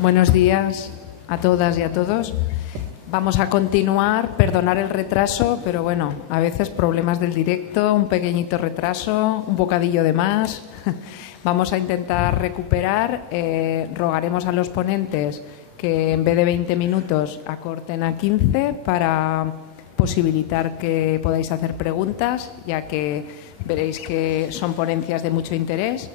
Buenos días a todas y a todos. Vamos a continuar, perdonar el retraso, pero bueno, a veces problemas del directo, un pequeñito retraso, un bocadillo de más. Vamos a intentar recuperar. Rogaremos a los ponentes que en vez de 20 minutos acorten a 15 para posibilitar que podáis hacer preguntas, ya que veréis que son ponencias de mucho interés.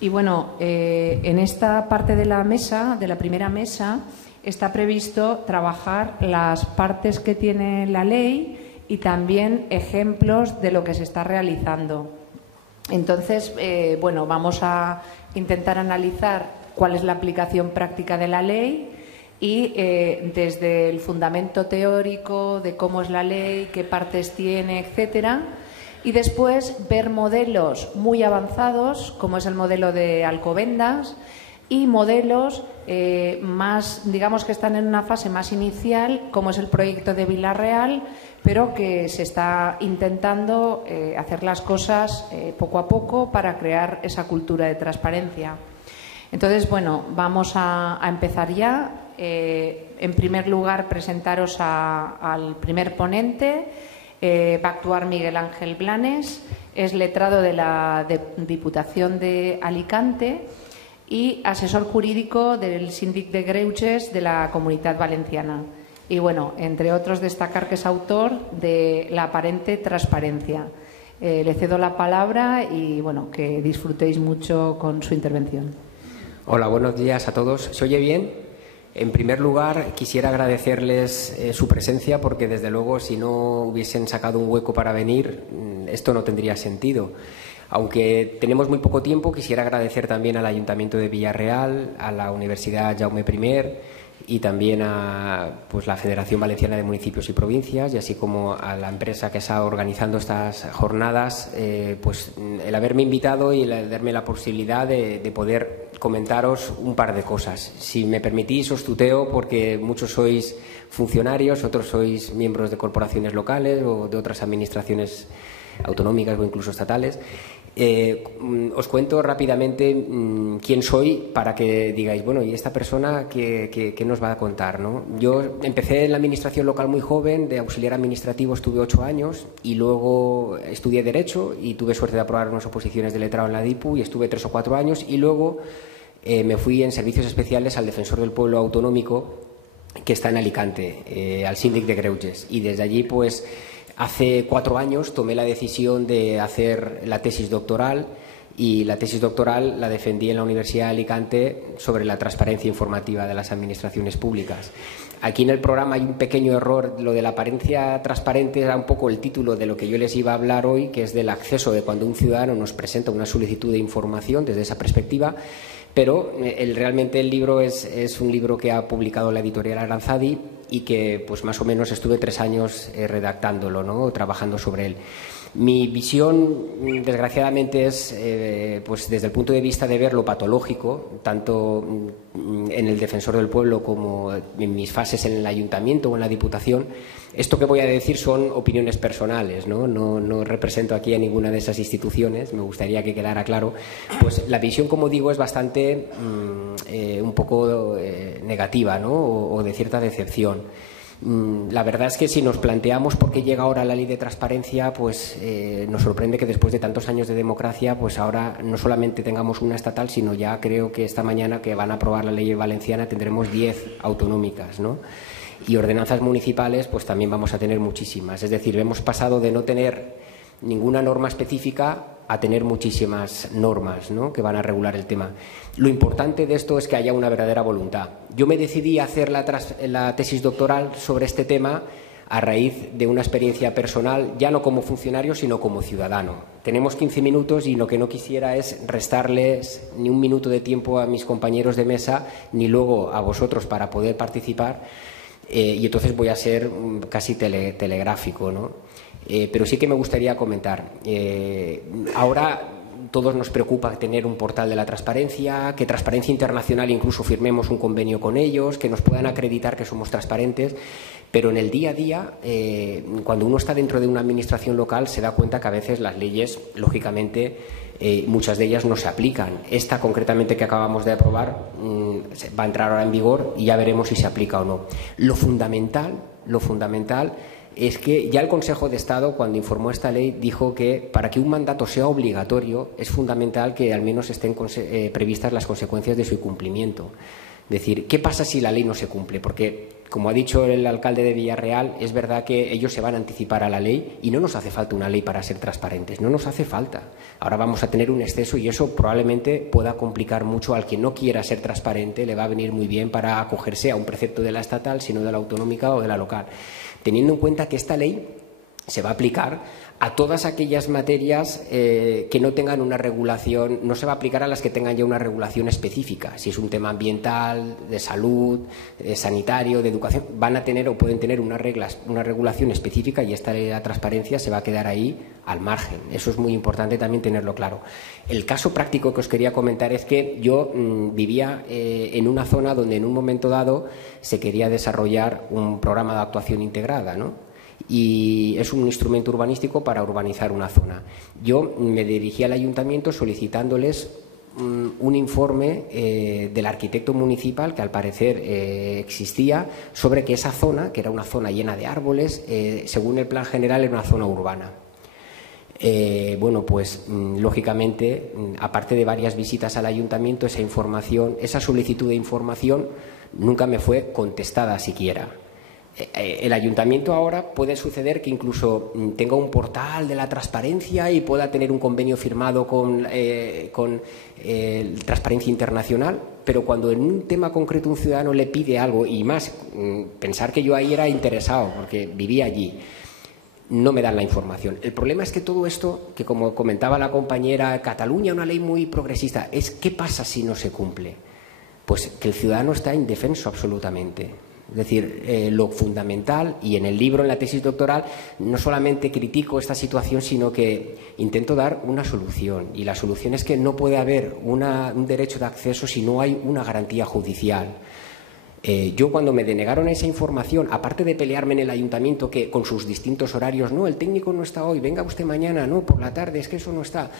Y bueno, en esta parte de la mesa, de la primera mesa, está previsto trabajar las partes que tiene la ley y también ejemplos de lo que se está realizando. Entonces, bueno, vamos a intentar analizar cuál es la aplicación práctica de la ley y desde el fundamento teórico de cómo es la ley, qué partes tiene, etcétera. Y después ver modelos muy avanzados, como es el modelo de Alcobendas, y modelos más, digamos, que están en una fase más inicial, como es el proyecto de Vila-real, pero que se está intentando hacer las cosas poco a poco para crear esa cultura de transparencia. Entonces, bueno, vamos a empezar ya. En primer lugar, presentaros al primer ponente. Va a actuar Miguel Ángel Blanes, es letrado de la Diputación de Alicante y asesor jurídico del Síndic de Greuges de la Comunitat Valenciana. Y bueno, entre otros, destacar que es autor de La aparente transparencia. Le cedo la palabra y bueno, que disfrutéis mucho con su intervención. Hola, buenos días a todos. ¿Se oye bien? En primer lugar, quisiera agradecerles su presencia porque, desde luego, si no hubiesen sacado un hueco para venir, esto no tendría sentido. Aunque tenemos muy poco tiempo, quisiera agradecer también al Ayuntamiento de Vila-real, a la Universidad Jaume I y también a la Federación Valenciana de Municipios y Provincias, y así como a la empresa que está organizando estas jornadas, el haberme invitado y el darme la posibilidad de poder comentaros un par de cosas. Si me permitís, os tuteo porque muchos sois funcionarios, otros sois miembros de corporaciones locales o de otras administraciones autonómicas o incluso estatales. Os cuento rápidamente quién soy para que digáis, bueno, ¿y esta persona qué nos va a contar, ¿no? Yo empecé en la administración local muy joven, de auxiliar administrativo estuve 8 años y luego estudié Derecho y tuve suerte de aprobar unas oposiciones de letrado en la DIPU y estuve 3 o 4 años y luego me fui en servicios especiales al Defensor del Pueblo Autonómico, que está en Alicante, al Síndic de Greuges, y desde allí hace 4 años tomé la decisión de hacer la tesis doctoral y la tesis doctoral la defendí en la Universidad de Alicante sobre la transparencia informativa de las administraciones públicas. Aquí en el programa hay un pequeño error, lo de la apariencia transparente era un poco el título de lo que yo les iba a hablar hoy, que es del acceso de cuando un ciudadano nos presenta una solicitud de información desde esa perspectiva, pero realmente el libro es un libro que ha publicado la editorial Aranzadi y que más o menos estuve 3 años redactándolo, ¿no? Trabajando sobre él. Mi visión, desgraciadamente, es desde el punto de vista de ver lo patológico, tanto en el Defensor del Pueblo como en mis fases en el Ayuntamiento o en la Diputación. Esto que voy a decir son opiniones personales, ¿no? No represento aquí a ninguna de esas instituciones, me gustaría que quedara claro. Pues la visión, como digo, es bastante un poco negativa, ¿no? O de cierta decepción. La verdad es que si nos planteamos por qué llega ahora la ley de transparencia, nos sorprende que después de tantos años de democracia, ahora no solamente tengamos una estatal, sino ya creo que esta mañana que van a aprobar la ley valenciana tendremos 10 autonómicas, ¿no? Y ordenanzas municipales, también vamos a tener muchísimas. Es decir, hemos pasado de no tener ninguna norma específica a tener muchísimas normas, ¿no?, que van a regular el tema. Lo importante de esto es que haya una verdadera voluntad. Yo me decidí a hacer la tesis doctoral sobre este tema a raíz de una experiencia personal, ya no como funcionario, sino como ciudadano. Tenemos 15 minutos y lo que no quisiera es restarles ni un minuto de tiempo a mis compañeros de mesa, ni luego a vosotros para poder participar, y entonces voy a ser casi telegráfico, ¿no? Pero sí que me gustaría comentar. Ahora todos nos preocupa tener un portal de la transparencia, que Transparencia Internacional incluso firmemos un convenio con ellos, que nos puedan acreditar que somos transparentes, pero en el día a día, cuando uno está dentro de una administración local, se da cuenta que a veces las leyes, lógicamente, muchas de ellas no se aplican. Esta concretamente que acabamos de aprobar va a entrar ahora en vigor y ya veremos si se aplica o no. Lo fundamental es que ya el Consejo de Estado, cuando informó esta ley, dijo que para que un mandato sea obligatorio es fundamental que al menos estén previstas las consecuencias de su incumplimiento. Es decir, ¿qué pasa si la ley no se cumple? Porque, como ha dicho el alcalde de Villarreal, es verdad que ellos se van a anticipar a la ley y no nos hace falta una ley para ser transparentes, no nos hace falta. Ahora vamos a tener un exceso y eso probablemente pueda complicar mucho al que no quiera ser transparente, le va a venir muy bien para acogerse a un precepto de la estatal, sino de la autonómica o de la local. Teniendo en cuenta que esta ley se va a aplicar a todas aquellas materias que no tengan una regulación, no se va a aplicar a las que tengan ya una regulación específica. Si es un tema ambiental, de salud, sanitario, de educación, van a tener o pueden tener una regulación específica y esta ley de la transparencia se va a quedar ahí al margen. Eso es muy importante también tenerlo claro. El caso práctico que os quería comentar es que yo vivía en una zona donde en un momento dado se quería desarrollar un programa de actuación integrada, ¿no? Y es un instrumento urbanístico para urbanizar una zona. Yo me dirigí al ayuntamiento solicitándoles un informe del arquitecto municipal que al parecer existía sobre que esa zona, que era una zona llena de árboles, según el plan general era una zona urbana. Bueno, pues lógicamente, aparte de varias visitas al ayuntamiento, esa solicitud de información nunca me fue contestada siquiera. El ayuntamiento ahora puede suceder que incluso tenga un portal de la transparencia y pueda tener un convenio firmado con Transparencia Internacional, pero cuando en un tema concreto un ciudadano le pide algo, y más pensar que yo ahí era interesado porque vivía allí, no me dan la información. El problema es que todo esto, que como comentaba la compañera, Cataluña, una ley muy progresista, es ¿qué pasa si no se cumple? Pues que el ciudadano está indefenso absolutamente. Es decir, lo fundamental, y en el libro, en la tesis doctoral, no solamente critico esta situación, sino que intento dar una solución. Y la solución es que no puede haber un derecho de acceso si no hay una garantía judicial. Yo cuando me denegaron esa información, aparte de pelearme en el ayuntamiento que con sus distintos horarios, no, el técnico no está hoy, venga usted mañana, no, por la tarde, es que eso no está.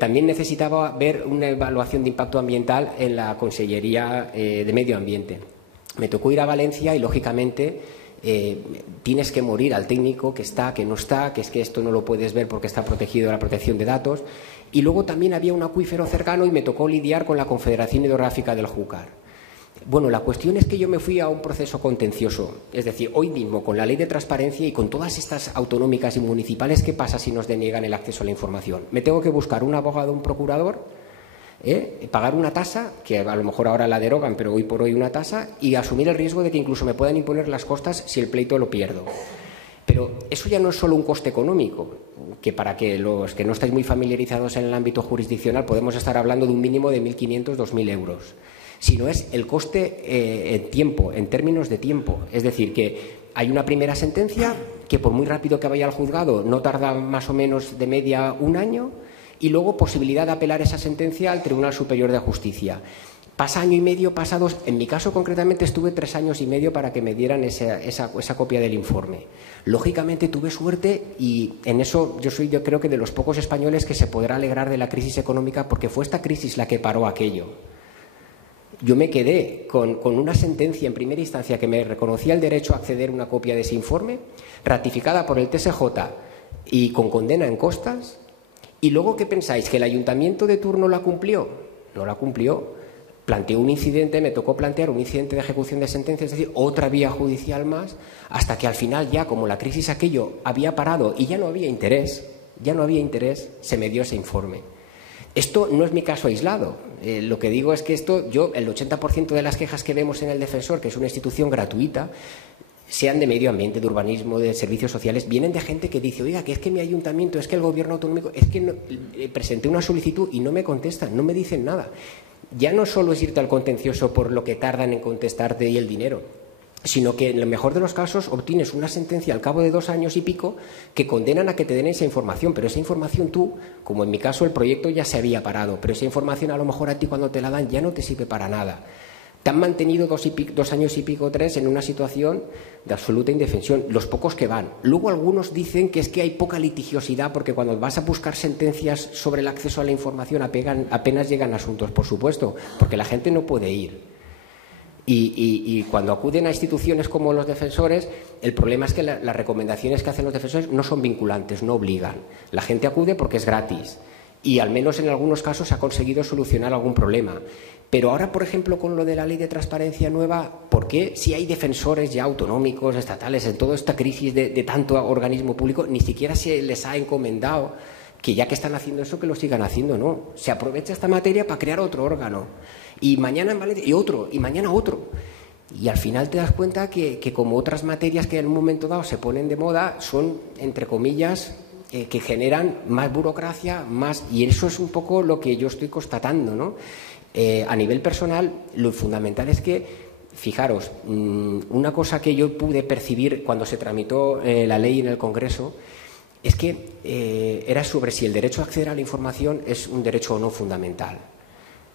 También necesitaba ver una evaluación de impacto ambiental en la Consellería de Medio Ambiente. Me tocó ir a Valencia y, lógicamente, tienes que morir al técnico que está, que no está, que es que esto no lo puedes ver porque está protegido de la protección de datos. Y luego también había un acuífero cercano y me tocó lidiar con la Confederación Hidrográfica del Júcar. Bueno, la cuestión es que yo me fui a un proceso contencioso. Es decir, hoy mismo, con la ley de transparencia y con todas estas autonómicas y municipales, ¿qué pasa si nos deniegan el acceso a la información? Me tengo que buscar un abogado, un procurador, pagar una tasa, que a lo mejor ahora la derogan, pero hoy por hoy una tasa, y asumir el riesgo de que incluso me puedan imponer las costas si el pleito lo pierdo. Pero eso ya no es solo un coste económico, que para que los que no estáis muy familiarizados en el ámbito jurisdiccional podemos estar hablando de un mínimo de 1.500, 2.000 euros, sino es el coste en tiempo, en términos de tiempo. Es decir, que hay una primera sentencia que por muy rápido que vaya al juzgado no tarda más o menos de media un año, y luego posibilidad de apelar esa sentencia al Tribunal Superior de Justicia. Pasa año y medio, pasados, en mi caso concretamente estuve 3 años y medio para que me dieran esa copia del informe. Lógicamente tuve suerte y en eso yo creo que de los pocos españoles que se podrá alegrar de la crisis económica, porque fue esta crisis la que paró aquello. Yo me quedé con una sentencia en primera instancia que me reconocía el derecho a acceder a una copia de ese informe, ratificada por el TSJ y con condena en costas. Y luego, ¿qué pensáis? ¿Que el ayuntamiento de turno la cumplió? No la cumplió. Planteó un incidente, me tocó plantear un incidente de ejecución de sentencia, es decir, otra vía judicial más, hasta que al final ya, como la crisis aquello había parado y ya no había interés, se me dio ese informe. Esto no es mi caso aislado. Lo que digo es que el 80% de las quejas que vemos en el Defensor, que es una institución gratuita, sean de medio ambiente, de urbanismo, de servicios sociales, vienen de gente que dice, oiga, que es que mi ayuntamiento, es que el gobierno autonómico, es que no, presenté una solicitud y no me contestan, no me dicen nada. Ya no solo es irte al contencioso por lo que tardan en contestarte y el dinero, sino que en el mejor de los casos obtienes una sentencia al cabo de 2 años y pico que condenan a que te den esa información, pero esa información tú, como en mi caso el proyecto ya se había parado, pero esa información a lo mejor a ti cuando te la dan ya no te sirve para nada. Te han mantenido 2 años y pico, 3, en una situación de absoluta indefensión, los pocos que van. Luego algunos dicen que es que hay poca litigiosidad porque cuando vas a buscar sentencias sobre el acceso a la información apenas llegan asuntos, por supuesto, porque la gente no puede ir. Y cuando acuden a instituciones como los defensores, el problema es que las recomendaciones que hacen los defensores no son vinculantes, no obligan. La gente acude porque es gratis y al menos en algunos casos ha conseguido solucionar algún problema. Pero ahora, por ejemplo, con lo de la ley de transparencia nueva, ¿por qué si hay defensores ya autonómicos, estatales, en toda esta crisis de tanto organismo público, ni siquiera se les ha encomendado que ya que están haciendo eso, que lo sigan haciendo? No, se aprovecha esta materia para crear otro órgano. Y mañana en Valencia, y otro, y mañana otro. Y al final te das cuenta que como otras materias que en un momento dado se ponen de moda, son, entre comillas, que generan más burocracia, más. Y eso es un poco lo que yo estoy constatando, ¿no? A nivel personal, lo fundamental es que, fijaros, una cosa que yo pude percibir cuando se tramitó la ley en el Congreso es que era sobre si el derecho a acceder a la información es un derecho o no fundamental.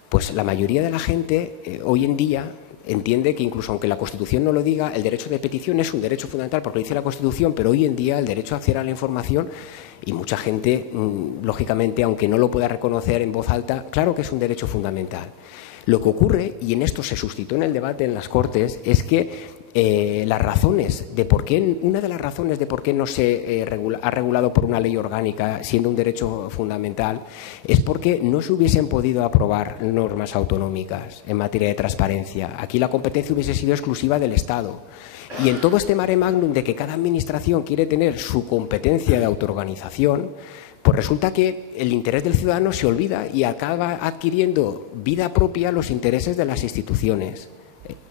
Pues la mayoría de la gente hoy en día entiende que incluso aunque la Constitución no lo diga, el derecho de petición es un derecho fundamental porque lo dice la Constitución, pero hoy en día el derecho a acceder a la información, y mucha gente, lógicamente, aunque no lo pueda reconocer en voz alta, claro que es un derecho fundamental. Lo que ocurre, y en esto se suscitó en el debate en las Cortes, es que las razones de por qué, una de las razones de por qué no se ha regulado por una ley orgánica, siendo un derecho fundamental, es porque no se hubiesen podido aprobar normas autonómicas en materia de transparencia. Aquí la competencia hubiese sido exclusiva del Estado. Y en todo este mare magnum de que cada administración quiere tener su competencia de autoorganización, pues resulta que el interés del ciudadano se olvida y acaba adquiriendo vida propia los intereses de las instituciones,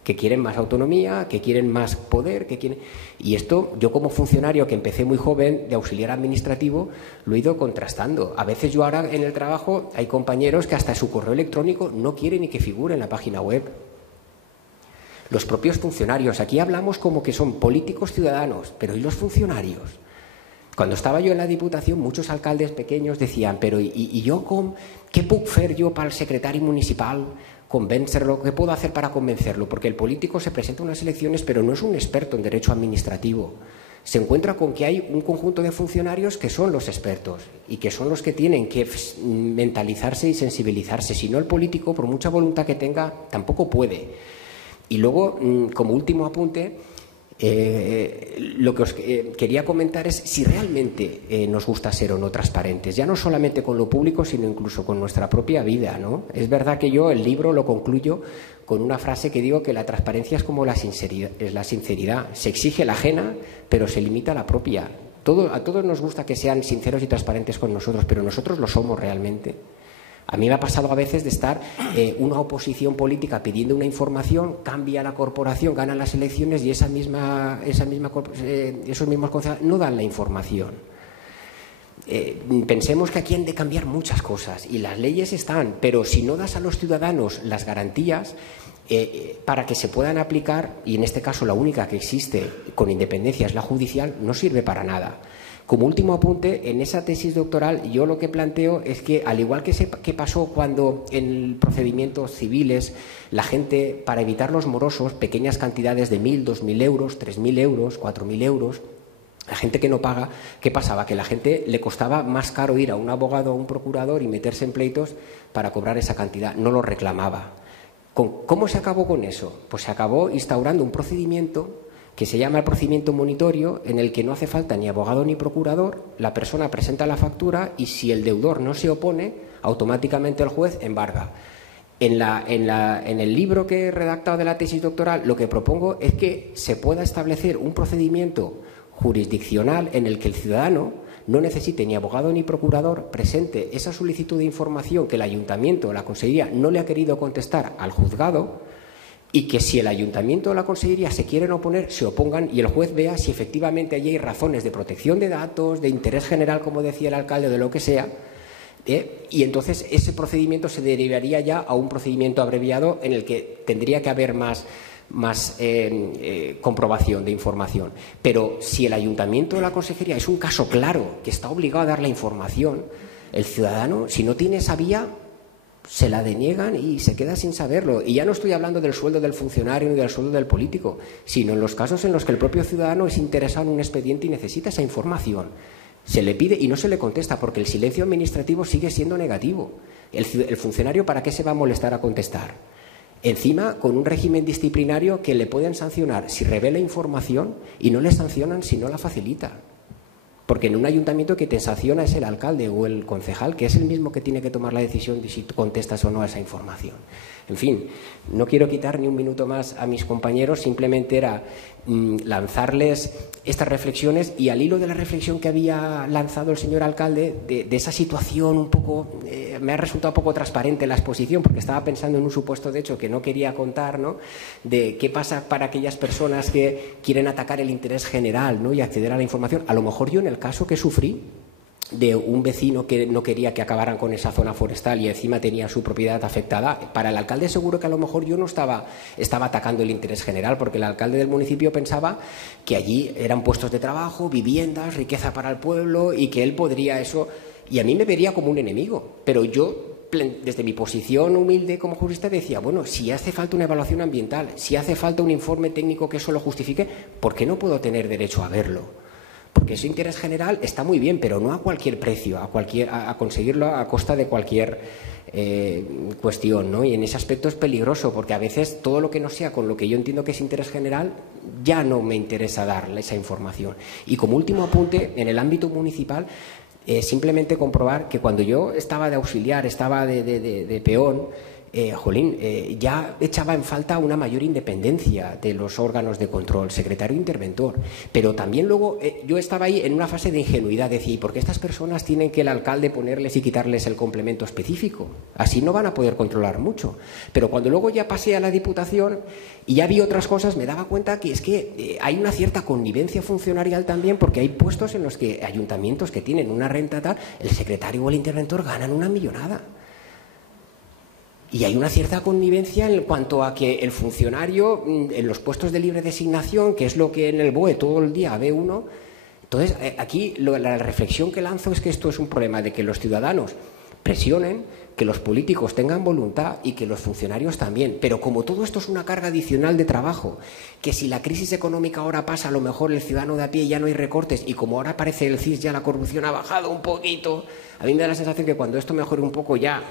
que quieren más autonomía, que quieren más poder, que quieren. Y esto, yo como funcionario que empecé muy joven de auxiliar administrativo, lo he ido contrastando. A veces yo ahora en el trabajo hay compañeros que hasta su correo electrónico no quieren ni que figure en la página web. Los propios funcionarios, aquí hablamos como que son políticos ciudadanos, pero ¿y los funcionarios? Cuando estaba yo en la Diputación, muchos alcaldes pequeños decían, pero ¿y yo qué puedo hacer yo para el secretario municipal? Convencerlo, ¿qué puedo hacer para convencerlo? Porque el político se presenta a unas elecciones, pero no es un experto en derecho administrativo. Se encuentra con que hay un conjunto de funcionarios que son los expertos y que son los que tienen que mentalizarse y sensibilizarse. Si no, el político, por mucha voluntad que tenga, tampoco puede. Y luego, como último apunte, lo que os quería comentar es si realmente nos gusta ser o no transparentes, ya no solamente con lo público, sino incluso con nuestra propia vida, ¿no? Es verdad que yo el libro lo concluyo con una frase que digo que la transparencia es como la sinceridad. Se exige la ajena, pero se limita la propia. A todos nos gusta que sean sinceros y transparentes con nosotros, pero nosotros lo somos realmente. A mí me ha pasado a veces de estar una oposición política pidiendo una información, cambia la corporación, ganan las elecciones y esos mismos concejales no dan la información. Pensemos que aquí han de cambiar muchas cosas y las leyes están, pero si no das a los ciudadanos las garantías para que se puedan aplicar, y en este caso la única que existe con independencia es la judicial, no sirve para nada. Como último apunte, en esa tesis doctoral yo lo que planteo es que, al igual que pasó cuando en procedimientos civiles la gente, para evitar los morosos, pequeñas cantidades de 1.000, 2.000 euros, 3.000 euros, 4.000 euros, la gente que no paga, ¿qué pasaba? Que a la gente le costaba más caro ir a un abogado o a un procurador y meterse en pleitos para cobrar esa cantidad, no lo reclamaba. ¿Cómo se acabó con eso? Pues se acabó instaurando un procedimiento que se llama el procedimiento monitorio, en el que no hace falta ni abogado ni procurador, la persona presenta la factura y si el deudor no se opone, automáticamente el juez embarga. En el libro que he redactado de la tesis doctoral, lo que propongo es que se pueda establecer un procedimiento jurisdiccional en el que el ciudadano no necesite ni abogado ni procurador, presente esa solicitud de información que el ayuntamiento o la consejería no le ha querido contestar al juzgado, y que si el ayuntamiento o la consejería se quieren oponer, se opongan y el juez vea si efectivamente allí hay razones de protección de datos, de interés general, como decía el alcalde, de lo que sea, y entonces ese procedimiento se derivaría ya a un procedimiento abreviado en el que tendría que haber más comprobación de información. Pero si el ayuntamiento o la consejería es un caso claro que está obligado a dar la información, el ciudadano, si no tiene esa vía, se la deniegan y se queda sin saberlo. Y ya no estoy hablando del sueldo del funcionario ni del sueldo del político, sino en los casos en los que el propio ciudadano es interesado en un expediente y necesita esa información. Se le pide y no se le contesta porque el silencio administrativo sigue siendo negativo. El funcionario, ¿para qué se va a molestar a contestar? Encima, con un régimen disciplinario que le pueden sancionar si revela información y no le sancionan si no la facilita. Porque en un ayuntamiento que te sanciona es el alcalde o el concejal, que es el mismo que tiene que tomar la decisión de si tú contestas o no a esa información. En fin, no quiero quitar ni un minuto más a mis compañeros, simplemente era lanzarles estas reflexiones y al hilo de la reflexión que había lanzado el señor alcalde de esa situación un poco, me ha resultado poco transparente la exposición porque estaba pensando en un supuesto de hecho que no quería contar, ¿no? De qué pasa para aquellas personas que quieren atacar el interés general, ¿no? Y acceder a la información. A lo mejor yo en el caso que sufrí de un vecino que no quería que acabaran con esa zona forestal y encima tenía su propiedad afectada, para el alcalde seguro que a lo mejor yo no estaba atacando el interés general, porque el alcalde del municipio pensaba que allí eran puestos de trabajo, viviendas, riqueza para el pueblo y que él podría eso, y a mí me vería como un enemigo, pero yo desde mi posición humilde como jurista decía, bueno, si hace falta una evaluación ambiental, si hace falta un informe técnico que eso lo justifique, ¿por qué no puedo tener derecho a verlo? Porque ese interés general está muy bien, pero no a cualquier precio, a conseguirlo a costa de cualquier cuestión, ¿no? Y en ese aspecto es peligroso, porque a veces todo lo que no sea con lo que yo entiendo que es interés general, ya no me interesa darle esa información. Y como último apunte, en el ámbito municipal, simplemente comprobar que cuando yo estaba de auxiliar, estaba de peón, ya echaba en falta una mayor independencia de los órganos de control, secretario interventor. Pero también luego yo estaba ahí en una fase de ingenuidad, decía, ¿y por qué estas personas tienen que el alcalde ponerles y quitarles el complemento específico? Así no van a poder controlar mucho. Pero cuando luego ya pasé a la Diputación y ya vi otras cosas, me daba cuenta que es que hay una cierta connivencia funcionarial también, porque hay puestos en los que ayuntamientos que tienen una renta tal, el secretario o el interventor ganan una millonada. Y hay una cierta connivencia en cuanto a que el funcionario en los puestos de libre designación, que es lo que en el BOE todo el día ve uno. Entonces, aquí la reflexión que lanzo es que esto es un problema de que los ciudadanos presionen, que los políticos tengan voluntad y que los funcionarios también. Pero como todo esto es una carga adicional de trabajo, que si la crisis económica ahora pasa, a lo mejor el ciudadano de a pie ya no hay recortes y como ahora parece el CIS ya la corrupción ha bajado un poquito, a mí me da la sensación que cuando esto mejore un poco ya...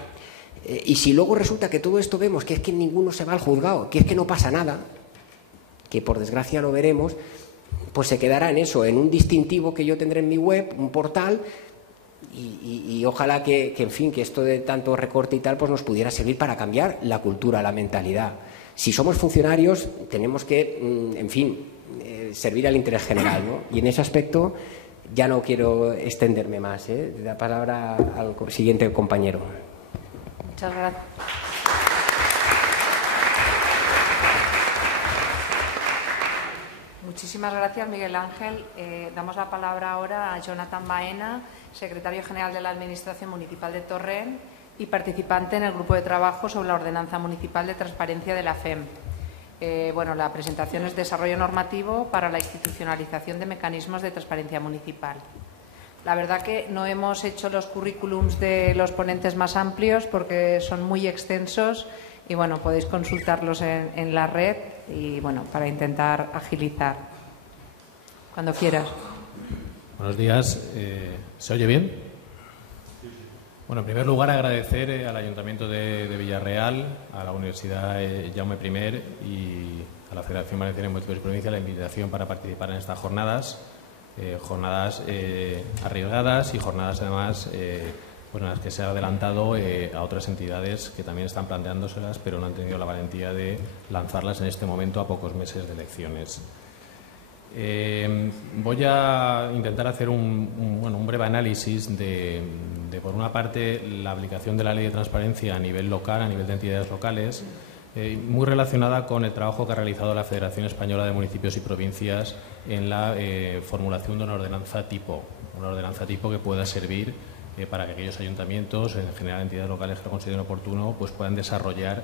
y si luego resulta que todo esto vemos que es que ninguno se va al juzgado, que es que no pasa nada, que por desgracia lo veremos, pues se quedará en eso, en un distintivo que yo tendré en mi web, un portal, y ojalá que, en fin, que esto de tanto recorte y tal, pues nos pudiera servir para cambiar la cultura, la mentalidad. Si somos funcionarios, tenemos que, en fin, servir al interés general, ¿no? Y en ese aspecto ya no quiero extenderme más, ¿eh? La palabra al siguiente compañero. Muchas gracias. Muchísimas gracias, Miguel Ángel. Damos la palabra ahora a Jonathan Baena, secretario general de la Administración Municipal de Torrent y participante en el grupo de trabajo sobre la Ordenanza Municipal de Transparencia de la FEM. La presentación es Desarrollo normativo para la institucionalización de mecanismos de transparencia municipal. La verdad que no hemos hecho los currículums de los ponentes más amplios porque son muy extensos y podéis consultarlos en la red y para intentar agilizar. Cuando quieras. Buenos días. ¿Se oye bien? Bueno, en primer lugar agradecer al Ayuntamiento de Villarreal, a la Universidad Jaume I y a la Federación Valenciana de Municipios y Provincias la invitación para participar en estas jornadas. Jornadas arriesgadas y jornadas además en las que se ha adelantado a otras entidades que también están planteándoselas pero no han tenido la valentía de lanzarlas en este momento a pocos meses de elecciones. Voy a intentar hacer un breve análisis de, por una parte, la aplicación de la Ley de Transparencia a nivel local, a nivel de entidades locales, muy relacionada con el trabajo que ha realizado la Federación Española de Municipios y Provincias en la formulación de una ordenanza tipo que pueda servir para que aquellos ayuntamientos, en general entidades locales que lo consideren oportuno, pues puedan desarrollar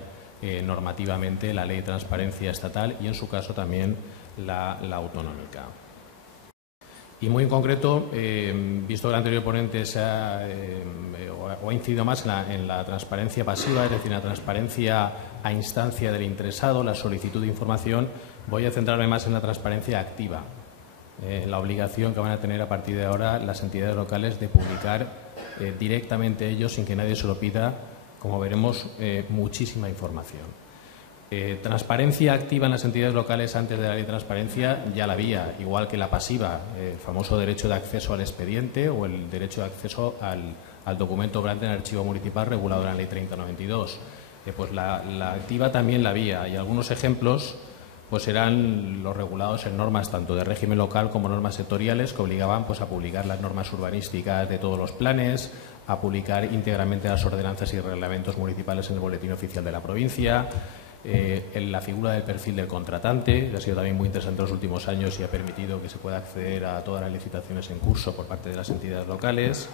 normativamente la Ley de Transparencia Estatal y, en su caso, también la autonómica. Y muy en concreto, visto que el anterior ponente ha incidido más en la transparencia pasiva, es decir, en la transparencia a instancia del interesado, la solicitud de información, voy a centrarme más en la transparencia activa, la obligación que van a tener a partir de ahora las entidades locales de publicar directamente ellos, sin que nadie se lo pida, como veremos, muchísima información. Transparencia activa en las entidades locales antes de la Ley de Transparencia ya la había, igual que la pasiva, el famoso derecho de acceso al expediente o el derecho de acceso al documento obrante en el archivo municipal regulado en la Ley 3092. Pues la activa también la había, y algunos ejemplos pues eran los regulados en normas tanto de régimen local como normas sectoriales que obligaban pues a publicar las normas urbanísticas de todos los planes, a publicar íntegramente las ordenanzas y reglamentos municipales en el boletín oficial de la provincia. En la figura del perfil del contratante, que ha sido también muy interesante en los últimos años y ha permitido que se pueda acceder a todas las licitaciones en curso por parte de las entidades locales.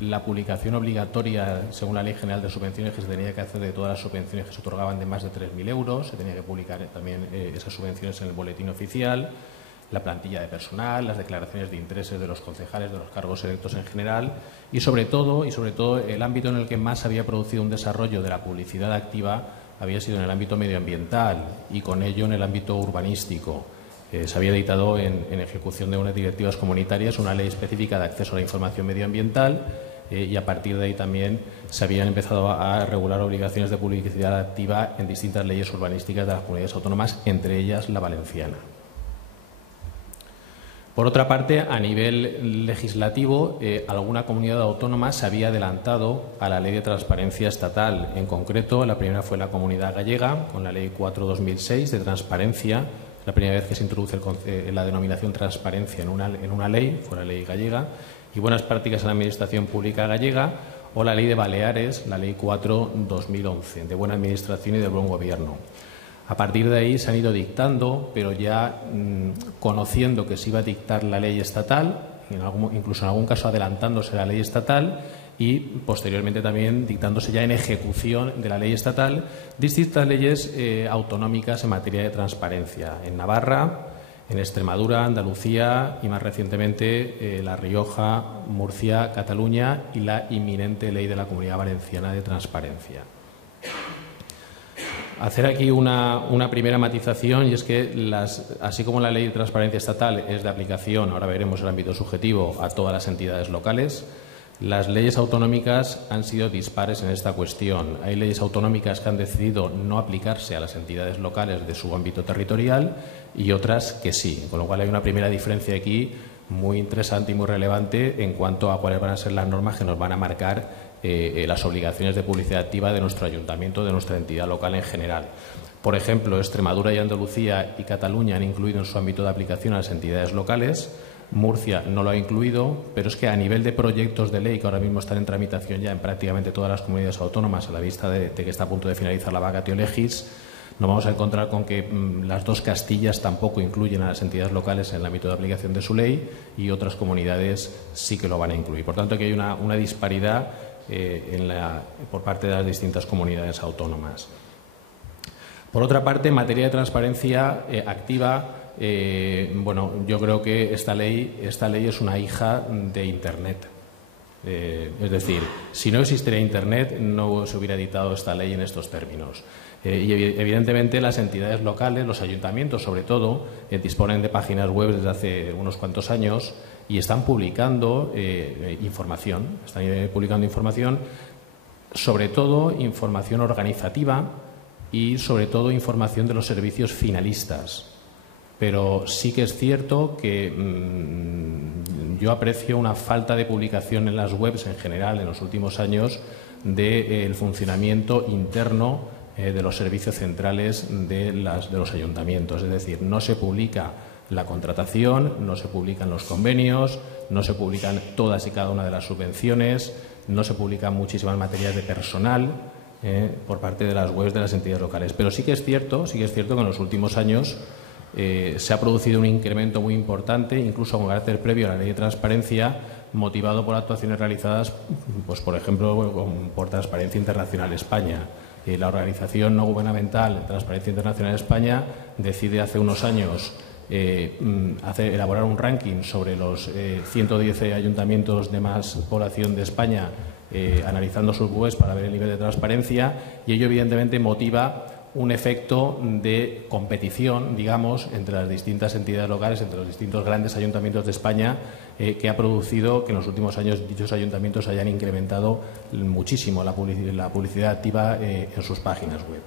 La publicación obligatoria, según la Ley General de Subvenciones, que se tenía que hacer de todas las subvenciones que se otorgaban de más de 3.000 euros. Se tenía que publicar también esas subvenciones en el boletín oficial. La plantilla de personal, las declaraciones de intereses de los concejales, de los cargos electos en general y sobre todo el ámbito en el que más había producido un desarrollo de la publicidad activa había sido en el ámbito medioambiental y con ello en el ámbito urbanístico. Se había dictado en ejecución de unas directivas comunitarias una ley específica de acceso a la información medioambiental y a partir de ahí también se habían empezado a regular obligaciones de publicidad activa en distintas leyes urbanísticas de las comunidades autónomas, entre ellas la valenciana. Por otra parte, a nivel legislativo, alguna comunidad autónoma se había adelantado a la Ley de Transparencia Estatal. En concreto, la primera fue la Comunidad Gallega, con la Ley 4/2006 de transparencia. La primera vez que se introduce la denominación transparencia en una ley, fue la Ley gallega, y buenas prácticas en la Administración Pública gallega, o la Ley de Baleares, la Ley 4/2011, de buena administración y de buen gobierno. A partir de ahí se han ido dictando, pero ya conociendo que se iba a dictar la ley estatal, incluso en algún caso adelantándose la ley estatal y posteriormente también dictándose ya en ejecución de la ley estatal distintas leyes autonómicas en materia de transparencia. En Navarra, en Extremadura, Andalucía y más recientemente La Rioja, Murcia, Cataluña y la inminente ley de la Comunidad Valenciana de transparencia. Hacer aquí una primera matización y es que así como la Ley de Transparencia Estatal es de aplicación, ahora veremos el ámbito subjetivo, a todas las entidades locales, las leyes autonómicas han sido dispares en esta cuestión. Hay leyes autonómicas que han decidido no aplicarse a las entidades locales de su ámbito territorial y otras que sí, con lo cual hay una primera diferencia aquí muy interesante y muy relevante en cuanto a cuáles van a ser las normas que nos van a marcar las obligaciones de publicidad activa de nuestro ayuntamiento, de nuestra entidad local en general. Por ejemplo, Extremadura y Andalucía y Cataluña han incluido en su ámbito de aplicación a las entidades locales. Murcia no lo ha incluido, pero es que a nivel de proyectos de ley que ahora mismo están en tramitación ya en prácticamente todas las comunidades autónomas, a la vista de que está a punto de finalizar la vacatio legis, nos vamos a encontrar con que las dos Castillas tampoco incluyen a las entidades locales en el ámbito de aplicación de su ley y otras comunidades sí que lo van a incluir. Por tanto, aquí hay una disparidad por parte de las distintas comunidades autónomas. Por otra parte, en materia de transparencia activa, bueno, yo creo que esta ley es una hija de Internet. Es decir, si no existiera Internet, no se hubiera dictado esta ley en estos términos. Y evidentemente las entidades locales, los ayuntamientos sobre todo, disponen de páginas web desde hace unos cuantos años y están publicando información, sobre todo información organizativa y sobre todo información de los servicios finalistas. Pero sí que es cierto que yo aprecio una falta de publicación en las webs en general en los últimos años del funcionamiento interno de los servicios centrales de los ayuntamientos. Es decir, no se publica la contratación, no se publican los convenios, no se publican todas y cada una de las subvenciones, no se publican muchísimas materias de personal por parte de las webs de las entidades locales. Pero sí que es cierto que en los últimos años se ha producido un incremento muy importante, incluso con carácter previo a la Ley de Transparencia, motivado por actuaciones realizadas, pues por ejemplo, por Transparencia Internacional España. La organización no gubernamental Transparencia Internacional de España decide hace unos años elaborar un ranking sobre los 110 ayuntamientos de más población de España, analizando sus webs para ver el nivel de transparencia, y ello evidentemente motiva un efecto de competición, digamos, entre las distintas entidades locales, entre los distintos grandes ayuntamientos de España, que ha producido que en los últimos años dichos ayuntamientos hayan incrementado muchísimo la publicidad activa en sus páginas web.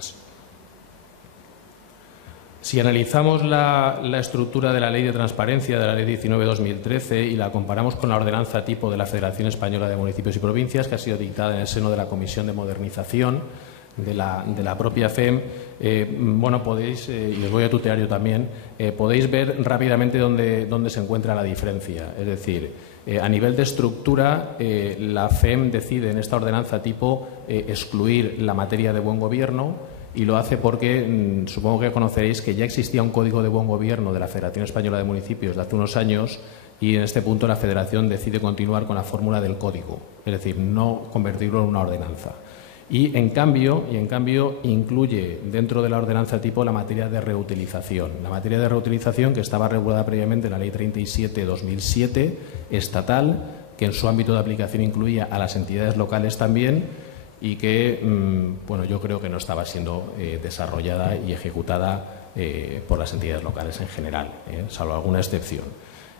Si analizamos la estructura de la Ley de Transparencia, de la Ley 19/2013, y la comparamos con la ordenanza tipo de la Federación Española de Municipios y Provincias, que ha sido dictada en el seno de la Comisión de Modernización de la propia FEM, bueno, podéis, y os voy a tutear yo también, podéis ver rápidamente dónde se encuentra la diferencia. Es decir, a nivel de estructura, la FEM decide en esta ordenanza tipo excluir la materia de buen gobierno, y lo hace porque supongo que conoceréis que ya existía un Código de Buen Gobierno de la Federación Española de Municipios de hace unos años, y en este punto la Federación decide continuar con la fórmula del Código, es decir, no convertirlo en una ordenanza. Y en cambio incluye dentro de la ordenanza tipo la materia de reutilización. La materia de reutilización, que estaba regulada previamente en la Ley 37/2007 estatal, que en su ámbito de aplicación incluía a las entidades locales también, y que, bueno, yo creo que no estaba siendo desarrollada y ejecutada por las entidades locales en general, salvo alguna excepción.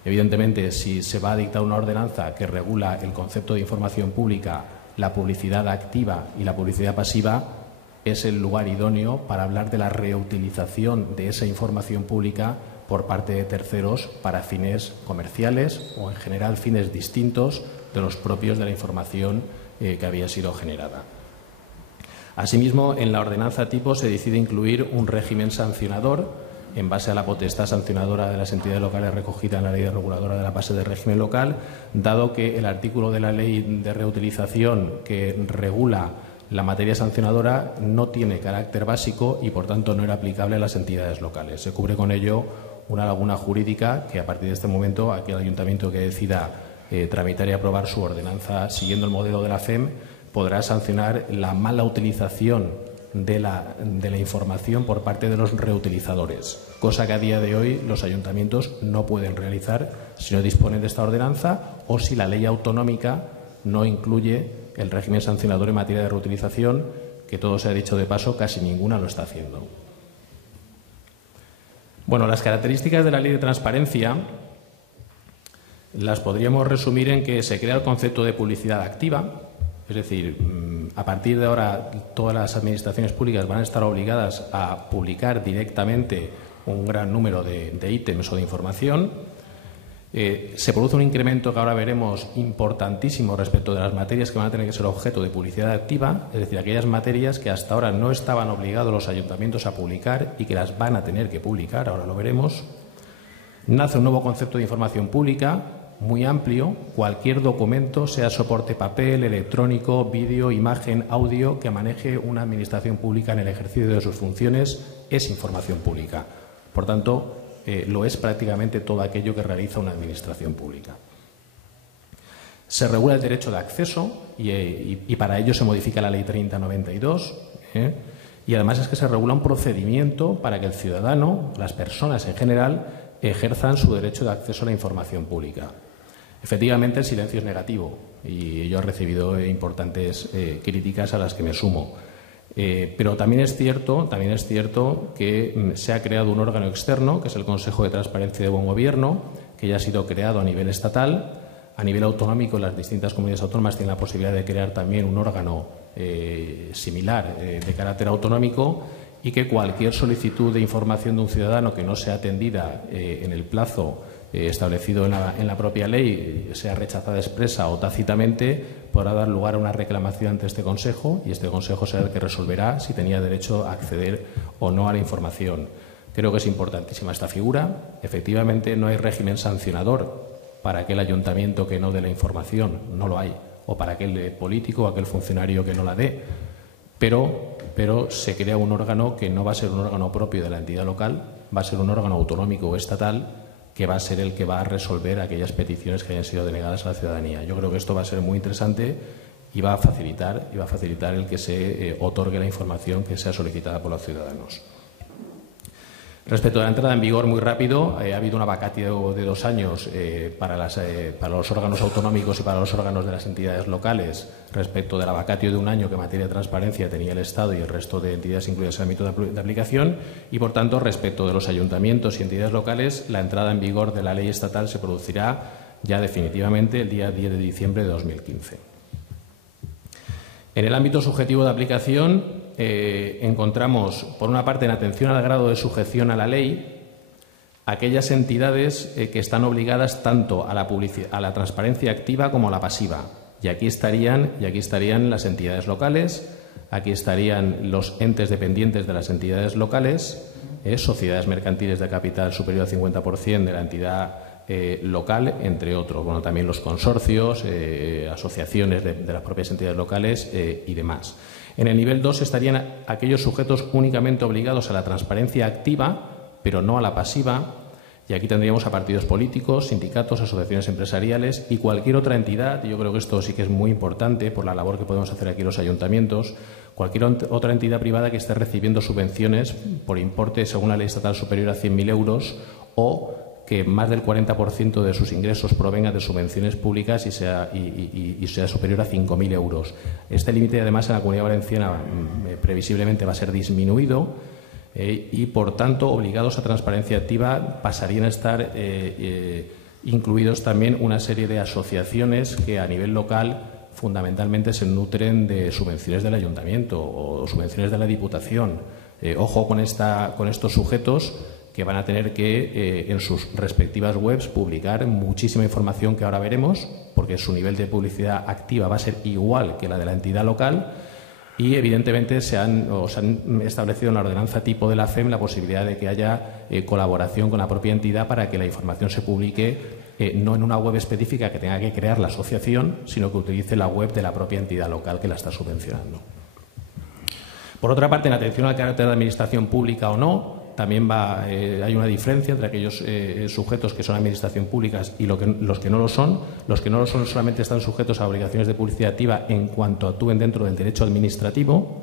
Evidentemente, si se va a dictar una ordenanza que regula el concepto de información pública, la publicidad activa y la publicidad pasiva, es el lugar idóneo para hablar de la reutilización de esa información pública por parte de terceros para fines comerciales o, en general, fines distintos de los propios de la información que había sido generada. Asimismo, en la ordenanza tipo se decide incluir un régimen sancionador en base a la potestad sancionadora de las entidades locales recogida en la Ley Reguladora de la Base de Régimen Local, dado que el artículo de la Ley de Reutilización que regula la materia sancionadora no tiene carácter básico y, por tanto, no era aplicable a las entidades locales. Se cubre con ello una laguna jurídica que, a partir de este momento, aquel ayuntamiento que decida tramitar y aprobar su ordenanza siguiendo el modelo de la FEM podrá sancionar la mala utilización de la información por parte de los reutilizadores, cosa que a día de hoy los ayuntamientos no pueden realizar si no disponen de esta ordenanza o si la ley autonómica no incluye el régimen sancionador en materia de reutilización, que, todo se ha dicho de paso, casi ninguna lo está haciendo. Bueno, las características de la Ley de Transparencia las podríamos resumir en que se crea el concepto de publicidad activa, es decir, a partir de ahora todas las administraciones públicas van a estar obligadas a publicar directamente un gran número de ítems o de información. Se produce un incremento que ahora veremos importantísimo respecto de las materias que van a tener que ser objeto de publicidad activa, es decir, aquellas materias que hasta ahora no estaban obligados los ayuntamientos a publicar y que las van a tener que publicar, ahora lo veremos. Nace un nuevo concepto de información pública muy amplio: cualquier documento, sea soporte papel, electrónico, vídeo, imagen, audio, que maneje una administración pública en el ejercicio de sus funciones, es información pública. Por tanto, lo es prácticamente todo aquello que realiza una administración pública. Se regula el derecho de acceso y para ello se modifica la Ley 30/92, y además es que se regula un procedimiento para que el ciudadano, las personas en general, ejerzan su derecho de acceso a la información pública. Efectivamente, el silencio es negativo y yo he recibido importantes críticas a las que me sumo. Pero también es cierto que se ha creado un órgano externo, que es el Consejo de Transparencia y de Buen Gobierno, que ya ha sido creado a nivel estatal. A nivel autonómico, las distintas comunidades autónomas tienen la posibilidad de crear también un órgano similar de carácter autonómico, y que cualquier solicitud de información de un ciudadano que no sea atendida en el plazo establecido en la propia ley, sea rechazada expresa o tácitamente, podrá dar lugar a una reclamación ante este Consejo, y este Consejo será el que resolverá si tenía derecho a acceder o no a la información. Creo que es importantísima esta figura. Efectivamente, no hay régimen sancionador para aquel ayuntamiento que no dé la información, no lo hay, o para aquel político o aquel funcionario que no la dé, pero se crea un órgano que no va a ser un órgano propio de la entidad local, va a ser un órgano autonómico o estatal, que va a ser el que va a resolver aquellas peticiones que hayan sido denegadas a la ciudadanía. Yo creo que esto va a ser muy interesante y va a facilitar el que se otorgue la información que sea solicitada por los ciudadanos. Respecto a la entrada en vigor, muy rápido, ha habido una vacatio de 2 años para los órganos autonómicos y para los órganos de las entidades locales, respecto de la vacatio de 1 año que en materia de transparencia tenía el Estado y el resto de entidades incluidas en el ámbito de aplicación, y, por tanto, respecto de los ayuntamientos y entidades locales, la entrada en vigor de la ley estatal se producirá ya definitivamente el día 10 de diciembre de 2015. En el ámbito subjetivo de aplicación encontramos, por una parte, en atención al grado de sujeción a la ley, aquellas entidades que están obligadas tanto a la transparencia activa como a la pasiva. Y aquí estarían las entidades locales, aquí estarían los entes dependientes de las entidades locales, sociedades mercantiles de capital superior al 50% de la entidad local, entre otros. Bueno, también los consorcios, asociaciones de las propias entidades locales y demás. En el nivel 2 estarían aquellos sujetos únicamente obligados a la transparencia activa, pero no a la pasiva, y aquí tendríamos a partidos políticos, sindicatos, asociaciones empresariales y cualquier otra entidad. Yo creo que esto sí que es muy importante por la labor que podemos hacer aquí los ayuntamientos. Cualquier otra entidad privada que esté recibiendo subvenciones por importe, según la ley estatal, superior a 100.000 euros, o que más del 40% de sus ingresos provenga de subvenciones públicas y sea superior a 5.000 euros. Este límite, además, en la Comunidad Valenciana previsiblemente va a ser disminuido y, por tanto, obligados a transparencia activa pasarían a estar incluidos también una serie de asociaciones que, a nivel local, fundamentalmente se nutren de subvenciones del ayuntamiento o subvenciones de la Diputación. Ojo con estos sujetos, que van a tener que, en sus respectivas webs, publicar muchísima información que ahora veremos, porque su nivel de publicidad activa va a ser igual que la de la entidad local, y, evidentemente, se han establecido en la ordenanza tipo de la FEM la posibilidad de que haya colaboración con la propia entidad para que la información se publique no en una web específica que tenga que crear la asociación, sino que utilice la web de la propia entidad local que la está subvencionando. Por otra parte, en atención al carácter de administración pública o no, también hay una diferencia entre aquellos sujetos que son administración públicas y los que no lo son. Los que no lo son solamente están sujetos a obligaciones de publicidad activa en cuanto actúen dentro del derecho administrativo.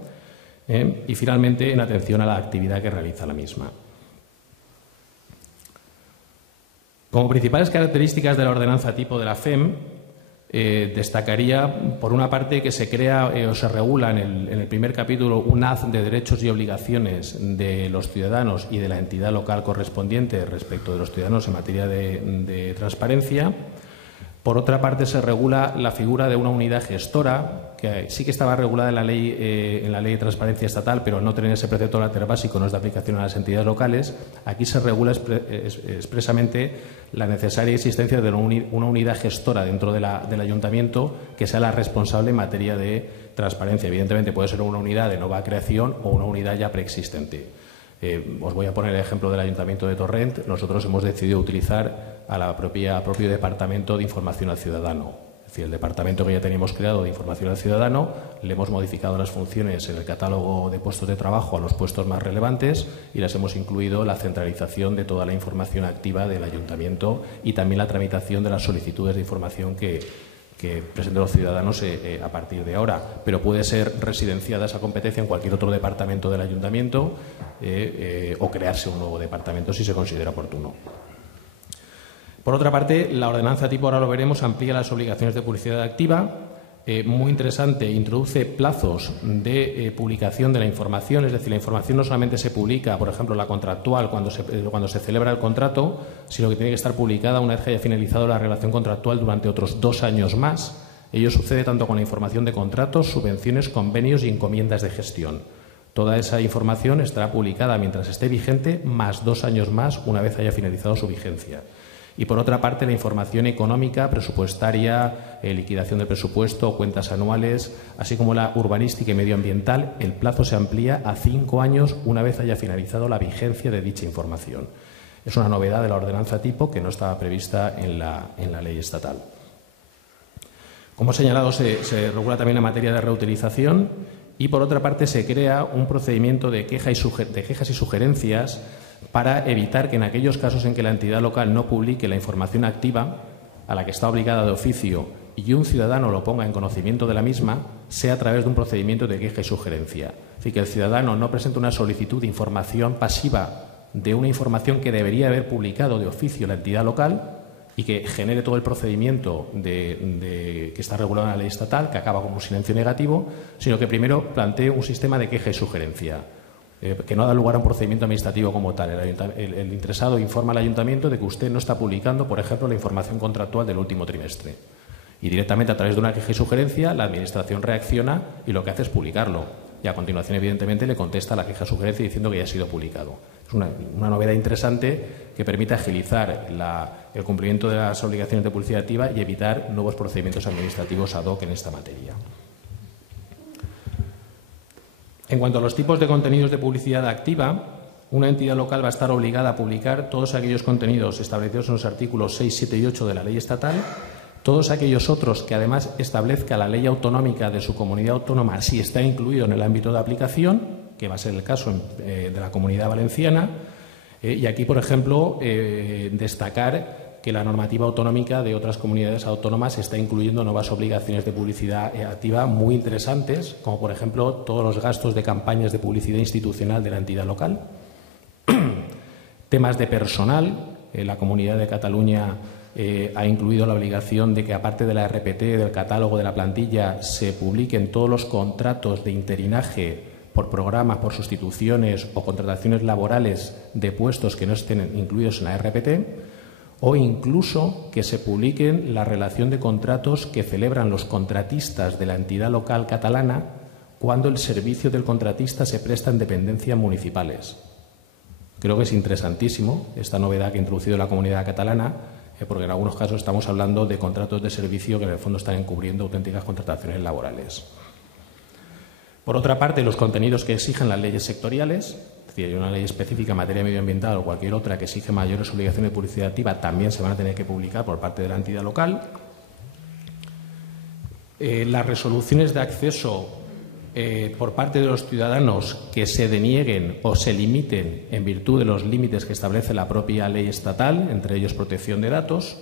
Y, finalmente, en atención a la actividad que realiza la misma. Como principales características de la ordenanza tipo de la FEM, destacaría, por una parte, que se crea o se regula en el primer capítulo un haz de derechos y obligaciones de los ciudadanos y de la entidad local correspondiente respecto de los ciudadanos en materia de transparencia. Por otra parte, se regula la figura de una unidad gestora, que sí que estaba regulada en la ley de transparencia estatal, pero no tener ese precepto lateral básico, no es de aplicación a las entidades locales. Aquí se regula expresamente la necesaria existencia de una unidad gestora dentro del ayuntamiento que sea la responsable en materia de transparencia. Evidentemente, puede ser una unidad de nueva creación o una unidad ya preexistente. Os voy a poner el ejemplo del Ayuntamiento de Torrent. Nosotros hemos decidido utilizar al propio Departamento de Información al Ciudadano. Es decir, el departamento que ya teníamos creado de Información al Ciudadano, le hemos modificado las funciones en el catálogo de puestos de trabajo a los puestos más relevantes y las hemos incluido en la centralización de toda la información activa del Ayuntamiento y también la tramitación de las solicitudes de información que presenten los ciudadanos a partir de ahora, pero puede ser residenciada esa competencia en cualquier otro departamento del Ayuntamiento o crearse un nuevo departamento si se considera oportuno. Por otra parte, la ordenanza tipo, ahora lo veremos, amplía las obligaciones de publicidad activa. Muy interesante, introduce plazos de publicación de la información, es decir, la información no solamente se publica, por ejemplo, la contractual cuando se celebra el contrato, sino que tiene que estar publicada una vez que haya finalizado la relación contractual durante otros 2 años más. Ello sucede tanto con la información de contratos, subvenciones, convenios y encomiendas de gestión. Toda esa información estará publicada mientras esté vigente, más 2 años más una vez haya finalizado su vigencia. Y, por otra parte, la información económica, presupuestaria, liquidación del presupuesto, cuentas anuales, así como la urbanística y medioambiental, el plazo se amplía a 5 años una vez haya finalizado la vigencia de dicha información. Es una novedad de la ordenanza tipo que no estaba prevista en la ley estatal. Como he señalado, se regula también la materia de reutilización y, por otra parte, se crea un procedimiento de quejas y sugerencias para evitar que, en aquellos casos en que la entidad local no publique la información activa a la que está obligada de oficio y un ciudadano lo ponga en conocimiento de la misma, sea a través de un procedimiento de queja y sugerencia. Es decir, que el ciudadano no presente una solicitud de información pasiva de una información que debería haber publicado de oficio la entidad local y que genere todo el procedimiento que está regulado en la ley estatal, que acaba con un silencio negativo, sino que primero plantee un sistema de queja y sugerencia, que no da lugar a un procedimiento administrativo como tal. El interesado informa al ayuntamiento de que usted no está publicando, por ejemplo, la información contractual del último trimestre. Y directamente a través de una queja y sugerencia, la Administración reacciona y lo que hace es publicarlo. Y a continuación, evidentemente, le contesta la queja o sugerencia diciendo que ya ha sido publicado. Es una novedad interesante que permite agilizar el cumplimiento de las obligaciones de publicidad activa y evitar nuevos procedimientos administrativos ad hoc en esta materia. En cuanto a los tipos de contenidos de publicidad activa, una entidad local va a estar obligada a publicar todos aquellos contenidos establecidos en los artículos 6, 7 y 8 de la ley estatal, todos aquellos otros que además establezca la ley autonómica de su comunidad autónoma si está incluido en el ámbito de aplicación, que va a ser el caso de la Comunidad Valenciana. Y aquí, por ejemplo, destacar que la normativa autonómica de otras comunidades autónomas está incluyendo nuevas obligaciones de publicidad activa muy interesantes, como por ejemplo todos los gastos de campañas de publicidad institucional de la entidad local. Temas de personal. La Comunidad de Cataluña ha incluido la obligación de que, aparte de la RPT, del catálogo de la plantilla, se publiquen todos los contratos de interinaje por programas, por sustituciones o contrataciones laborales de puestos que no estén incluidos en la RPT, o incluso que se publiquen la relación de contratos que celebran los contratistas de la entidad local catalana cuando el servicio del contratista se presta en dependencias municipales. Creo que es interesantísimo esta novedad que ha introducido la Comunidad Catalana, porque en algunos casos estamos hablando de contratos de servicio que en el fondo están encubriendo auténticas contrataciones laborales. Por otra parte, los contenidos que exigen las leyes sectoriales, es decir, hay una ley específica en materia medioambiental o cualquier otra que exige mayores obligaciones de publicidad activa, también se van a tener que publicar por parte de la entidad local. Las resoluciones de acceso por parte de los ciudadanos que se denieguen o se limiten en virtud de los límites que establece la propia ley estatal, entre ellos protección de datos.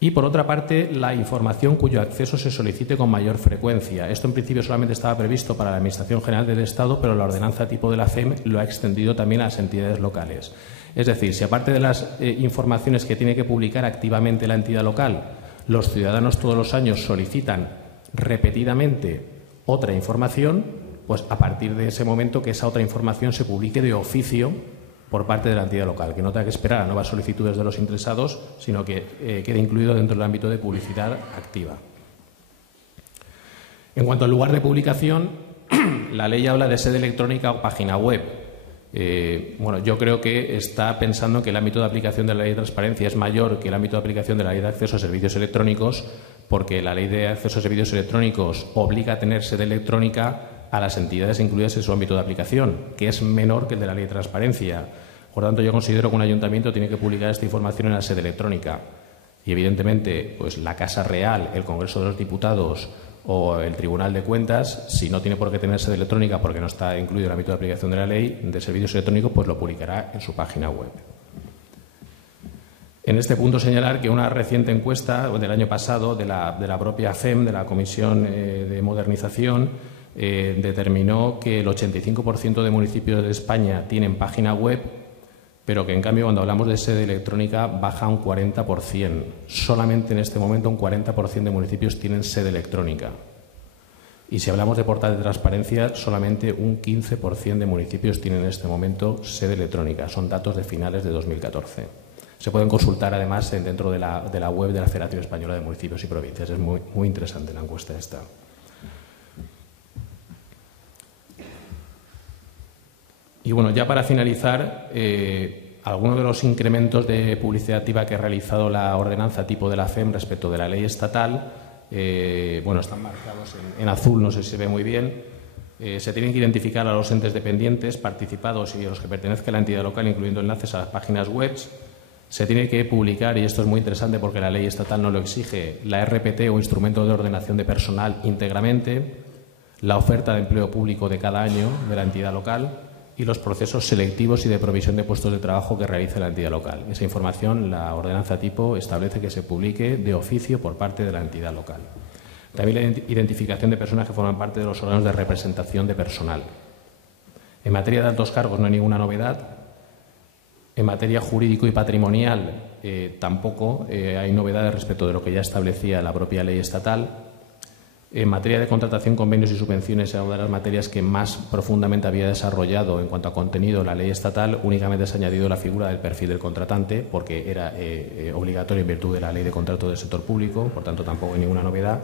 Y, por otra parte, la información cuyo acceso se solicite con mayor frecuencia. Esto, en principio, solamente estaba previsto para la Administración General del Estado, pero la ordenanza tipo de la FEM lo ha extendido también a las entidades locales. Es decir, si aparte de las informaciones que tiene que publicar activamente la entidad local, los ciudadanos todos los años solicitan repetidamente otra información, pues a partir de ese momento que esa otra información se publique de oficio por parte de la entidad local, que no tenga que esperar a nuevas solicitudes de los interesados, sino que quede incluido dentro del ámbito de publicidad activa. En cuanto al lugar de publicación, la ley habla de sede electrónica o página web. Yo creo que está pensando que el ámbito de aplicación de la ley de transparencia es mayor que el ámbito de aplicación de la ley de acceso a servicios electrónicos, porque la ley de acceso a servicios electrónicos obliga a tener sede electrónica a las entidades incluidas en su ámbito de aplicación, que es menor que el de la ley de transparencia. Por tanto, yo considero que un ayuntamiento tiene que publicar esta información en la sede electrónica. Y, evidentemente, pues la Casa Real, el Congreso de los Diputados o el Tribunal de Cuentas, si no tiene por qué tener sede electrónica porque no está incluido en el ámbito de aplicación de la ley de servicios electrónicos, pues lo publicará en su página web. En este punto, señalar que una reciente encuesta del año pasado de la propia FEM, de la Comisión de Modernización, determinó que el 85% de municipios de España tienen página web, pero que en cambio cuando hablamos de sede electrónica baja un 40%. Solamente en este momento un 40% de municipios tienen sede electrónica. Y si hablamos de portal de transparencia, solamente un 15% de municipios tienen en este momento sede electrónica. Son datos de finales de 2014. Se pueden consultar además dentro de la web de la Federación Española de Municipios y Provincias. Es muy interesante la encuesta esta. Y bueno, ya para finalizar, algunos de los incrementos de publicidad activa que ha realizado la ordenanza tipo de la FEM respecto de la ley estatal, están marcados en azul, no sé si se ve muy bien. Se tienen que identificar a los entes dependientes, participados y a los que pertenezca a la entidad local, incluyendo enlaces a las páginas web. Se tiene que publicar, y esto es muy interesante porque la ley estatal no lo exige, la RPT o instrumento de ordenación de personal íntegramente, la oferta de empleo público de cada año de la entidad local, y y los procesos selectivos y de provisión de puestos de trabajo que realiza la entidad local. Esa información, la ordenanza tipo establece que se publique de oficio por parte de la entidad local. También la identificación de personas que forman parte de los órganos de representación de personal. En materia de altos cargos no hay ninguna novedad. En materia jurídico y patrimonial tampoco hay novedades respecto de lo que ya establecía la propia ley estatal. En materia de contratación, convenios y subvenciones, era una de las materias que más profundamente había desarrollado en cuanto a contenido la ley estatal. Únicamente se ha añadido la figura del perfil del contratante, porque era obligatorio en virtud de la ley de contrato del sector público, por tanto tampoco hay ninguna novedad.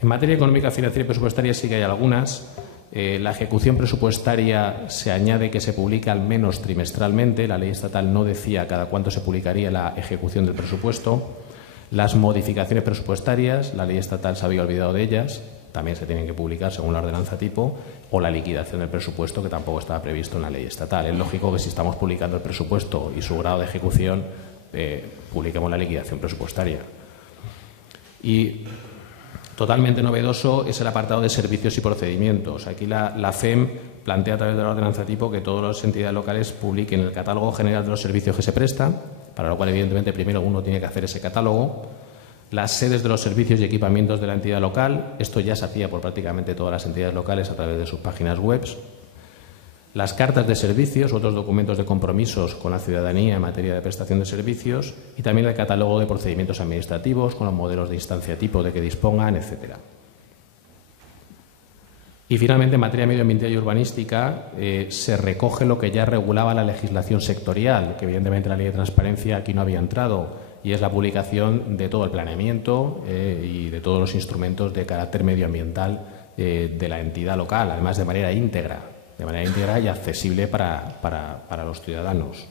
En materia económica, financiera y presupuestaria sí que hay algunas. La ejecución presupuestaria se añade que se publica al menos trimestralmente. La ley estatal no decía cada cuánto se publicaría la ejecución del presupuesto. Las modificaciones presupuestarias, la ley estatal se había olvidado de ellas, también se tienen que publicar según la ordenanza tipo, o la liquidación del presupuesto, que tampoco estaba previsto en la ley estatal. Es lógico que si estamos publicando el presupuesto y su grado de ejecución, publiquemos la liquidación presupuestaria. Y totalmente novedoso es el apartado de servicios y procedimientos. Aquí la FEM plantea a través de la ordenanza tipo que todas las entidades locales publiquen el catálogo general de los servicios que se prestan, para lo cual evidentemente primero uno tiene que hacer ese catálogo, las sedes de los servicios y equipamientos de la entidad local, esto ya se hacía por prácticamente todas las entidades locales a través de sus páginas web, las cartas de servicios, otros documentos de compromisos con la ciudadanía en materia de prestación de servicios y también el catálogo de procedimientos administrativos con los modelos de instancia tipo de que dispongan, etcétera. Y finalmente, en materia medioambiental y urbanística, se recoge lo que ya regulaba la legislación sectorial, que evidentemente la ley de transparencia aquí no había entrado, y es la publicación de todo el planeamiento y de todos los instrumentos de carácter medioambiental de la entidad local, además de manera íntegra y accesible para los ciudadanos.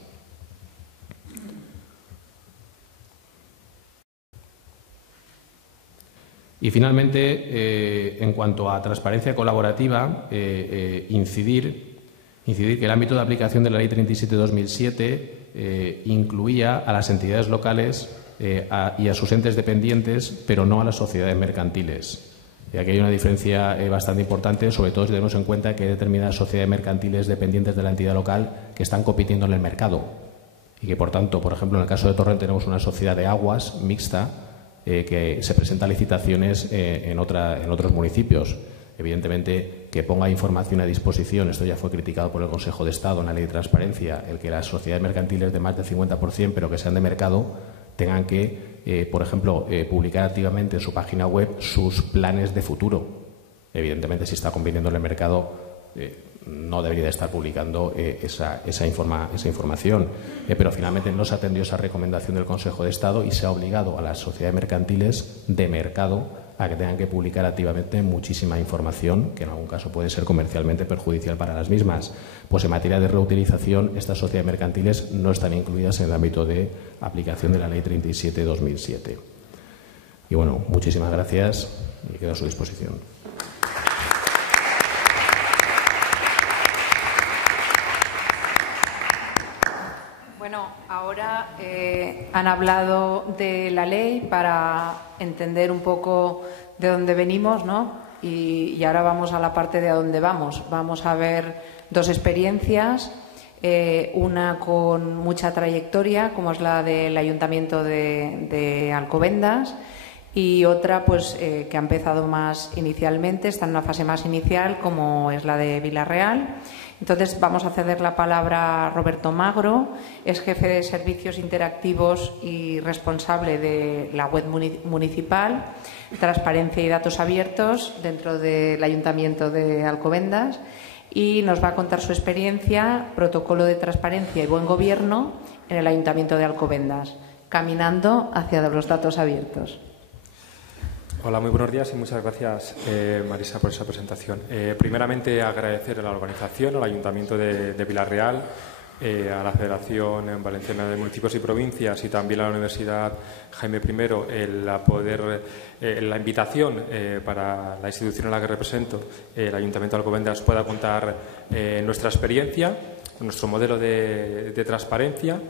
Y finalmente, en cuanto a transparencia colaborativa, incidir que el ámbito de aplicación de la Ley 37/2007 incluía a las entidades locales y a sus entes dependientes, pero no a las sociedades mercantiles. Y aquí hay una diferencia bastante importante, sobre todo si tenemos en cuenta que hay determinadas sociedades mercantiles dependientes de la entidad local que están compitiendo en el mercado y que, por tanto, por ejemplo, en el caso de Torrent tenemos una sociedad de aguas mixta que se presenta a licitaciones en otros municipios. Evidentemente, que ponga información a disposición, esto ya fue criticado por el Consejo de Estado en la Ley de Transparencia, el que las sociedades mercantiles de más del 50%, pero que sean de mercado, tengan que, por ejemplo, publicar activamente en su página web sus planes de futuro. Evidentemente, si está compitiendo en el mercado, no debería de estar publicando esa información. Pero finalmente no se atendió esa recomendación del Consejo de Estado y se ha obligado a las sociedades mercantiles de mercado a que tengan que publicar activamente muchísima información, que en algún caso puede ser comercialmente perjudicial para las mismas. Pues en materia de reutilización, estas sociedades mercantiles no están incluidas en el ámbito de aplicación de la Ley 37/2007. Y bueno, muchísimas gracias y quedo a su disposición. Bueno, ahora han hablado de la ley para entender un poco de dónde venimos, ¿no? Y ahora vamos a la parte de a dónde vamos. Vamos a ver dos experiencias, una con mucha trayectoria, como es la del Ayuntamiento de Alcobendas, y otra pues que ha empezado más inicialmente, está en una fase más inicial, como es la de Vila-real. Entonces vamos a ceder la palabra a Roberto Magro, es jefe de servicios interactivos y responsable de la web municipal, transparencia y datos abiertos dentro del Ayuntamiento de Alcobendas, y nos va a contar su experiencia, protocolo de transparencia y buen gobierno en el Ayuntamiento de Alcobendas, caminando hacia los datos abiertos. Hola, muy buenos días y muchas gracias, Marisa, por esa presentación. Primeramente, agradecer a la organización, al Ayuntamiento de Vila-real, a la Federación Valenciana de Municipios y Provincias y también a la Universidad Jaime I la invitación para la institución a la que represento, el Ayuntamiento de Alcobendas, pueda contar nuestra experiencia, nuestro modelo de transparencia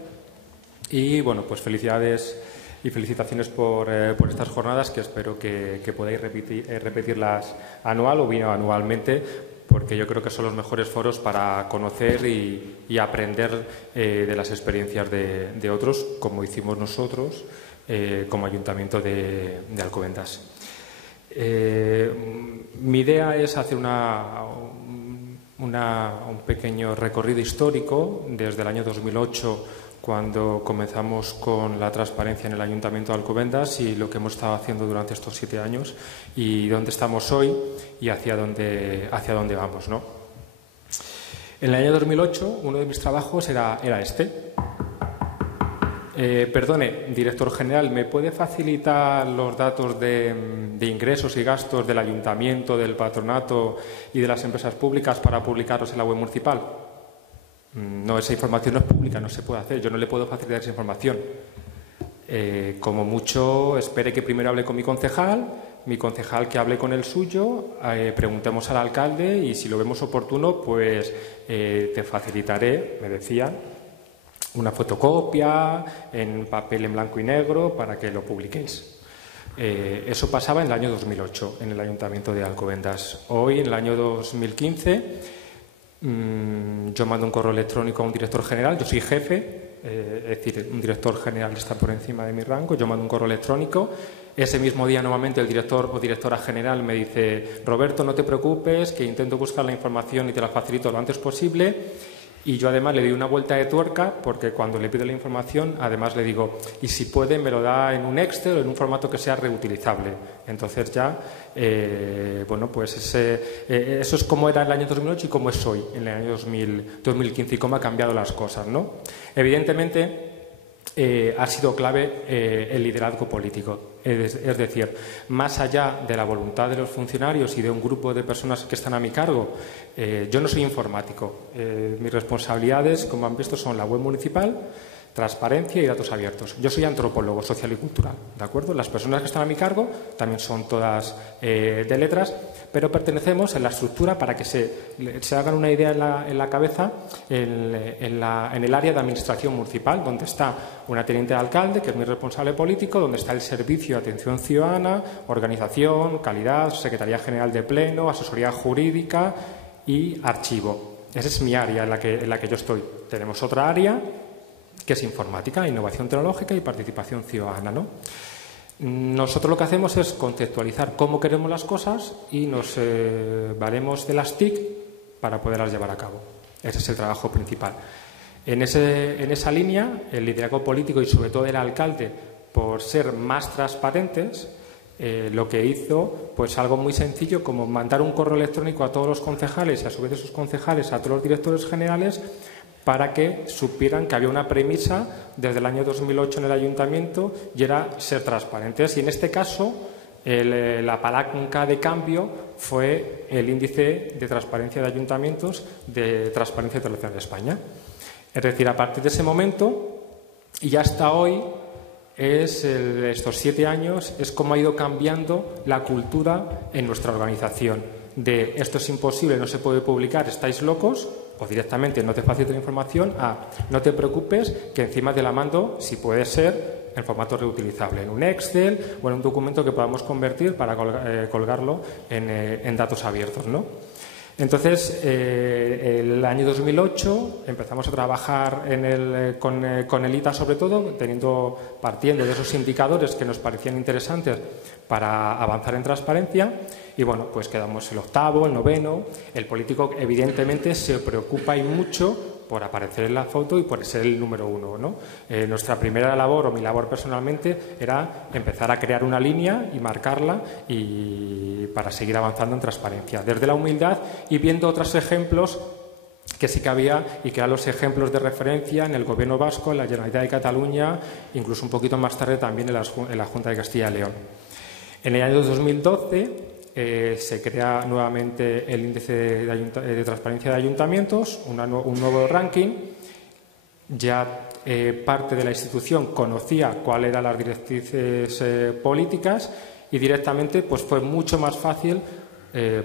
y, bueno, pues felicidades y felicitaciones por estas jornadas, que espero que podáis repetirlas anual o bien anualmente, porque yo creo que son los mejores foros para conocer y aprender de las experiencias de otros, como hicimos nosotros como Ayuntamiento de Alcobendas. Mi idea es hacer un pequeño recorrido histórico desde el año 2008, cuando comenzamos con la transparencia en el Ayuntamiento de Alcobendas, y lo que hemos estado haciendo durante estos 7 años y dónde estamos hoy y hacia dónde vamos, ¿no? En el año 2008 uno de mis trabajos era este. Perdone, director general, ¿me puede facilitar los datos de ingresos y gastos del Ayuntamiento, del Patronato y de las empresas públicas para publicarlos en la web municipal? No, esa información no es pública, no se puede hacer. Yo no le puedo facilitar esa información. Como mucho, espere que primero hable con mi concejal que hable con el suyo, preguntemos al alcalde y si lo vemos oportuno, pues te facilitaré, me decía, una fotocopia en papel en blanco y negro para que lo publiquéis. Eso pasaba en el año 2008 en el Ayuntamiento de Alcobendas. Hoy, en el año 2015, yo mando un correo electrónico a un director general. Yo soy jefe, es decir, un director general está por encima de mi rango. Yo mando un correo electrónico. Ese mismo día, nuevamente, el director o directora general me dice: Roberto, no te preocupes, que intento buscar la información y te la facilito lo antes posible. Y yo además le doy una vuelta de tuerca, porque cuando le pido la información, además le digo, y si puede me lo da en un Excel o en un formato que sea reutilizable. Entonces ya, bueno, pues eso es como era el año 2008 y cómo es hoy, en el año 2015, y cómo ha cambiado las cosas, ¿no? Evidentemente, ha sido clave el liderazgo político. Es decir, más allá de la voluntad de los funcionarios y de un grupo de personas que están a mi cargo, yo no soy informático. Mis responsabilidades, como han visto, son la web municipal, transparencia y datos abiertos. Yo soy antropólogo social y cultural, ¿de acuerdo? Las personas que están a mi cargo también son todas de letras, pero pertenecemos en la estructura, para que se hagan una idea en la cabeza, en el área de administración municipal, donde está una teniente de alcalde, que es mi responsable político, donde está el servicio de atención ciudadana, organización, calidad, Secretaría General de Pleno, asesoría jurídica y archivo. Esa es mi área en la que yo estoy. Tenemos otra área que es informática, innovación tecnológica y participación ciudadana, ¿no? Nosotros lo que hacemos es conceptualizar cómo queremos las cosas y nos valemos de las TIC para poderlas llevar a cabo. Ese es el trabajo principal. En esa línea, el liderazgo político y sobre todo el alcalde, por ser más transparentes, lo que hizo, pues algo muy sencillo, como mandar un correo electrónico a todos los concejales y a su vez esos concejales a todos los directores generales, para que supieran que había una premisa desde el año 2008 en el ayuntamiento, y era ser transparentes. Y en este caso, la palanca de cambio fue el índice de transparencia de ayuntamientos de Transparencia Internacional de España. Es decir, a partir de ese momento y hasta hoy, estos 7 años, es como ha ido cambiando la cultura en nuestra organización. De esto es imposible, no se puede publicar, estáis locos, o directamente no te facilito la información, no te preocupes, que encima te la mando, si puede ser, en formato reutilizable, en un Excel o en un documento que podamos convertir para colgarlo en datos abiertos, ¿no? Entonces, el año 2008 empezamos a trabajar con el ITA, sobre todo, partiendo de esos indicadores que nos parecían interesantes para avanzar en transparencia. Y bueno, pues quedamos el 8º, el 9º. El político, evidentemente, se preocupa y mucho por aparecer en la foto y por ser el número 1, ¿no? Nuestra primera labor, o mi labor personalmente, era empezar a crear una línea y marcarla para seguir avanzando en transparencia. Desde la humildad y viendo otros ejemplos que sí que había, y que eran los ejemplos de referencia en el Gobierno vasco, en la Generalitat de Cataluña, incluso un poquito más tarde también en la Junta de Castilla y León. En el año 2012 se crea nuevamente el índice de transparencia de ayuntamientos, un nuevo ranking. Ya parte de la institución conocía cuáles eran las directrices políticas, y directamente pues fue mucho más fácil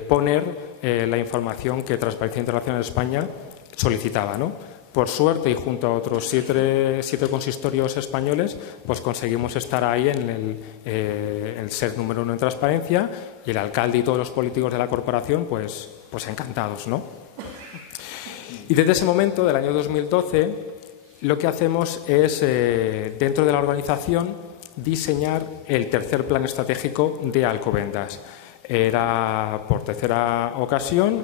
poner la información que Transparencia Internacional de España solicitaba, ¿no? Por suerte, y junto a otros siete consistorios españoles, pues conseguimos estar ahí en el ser número 1 en transparencia, y el alcalde y todos los políticos de la corporación pues encantados, ¿no? Y desde ese momento, del año 2012, lo que hacemos es, dentro de la organización, diseñar el tercer plan estratégico de Alcobendas. Era por tercera ocasión,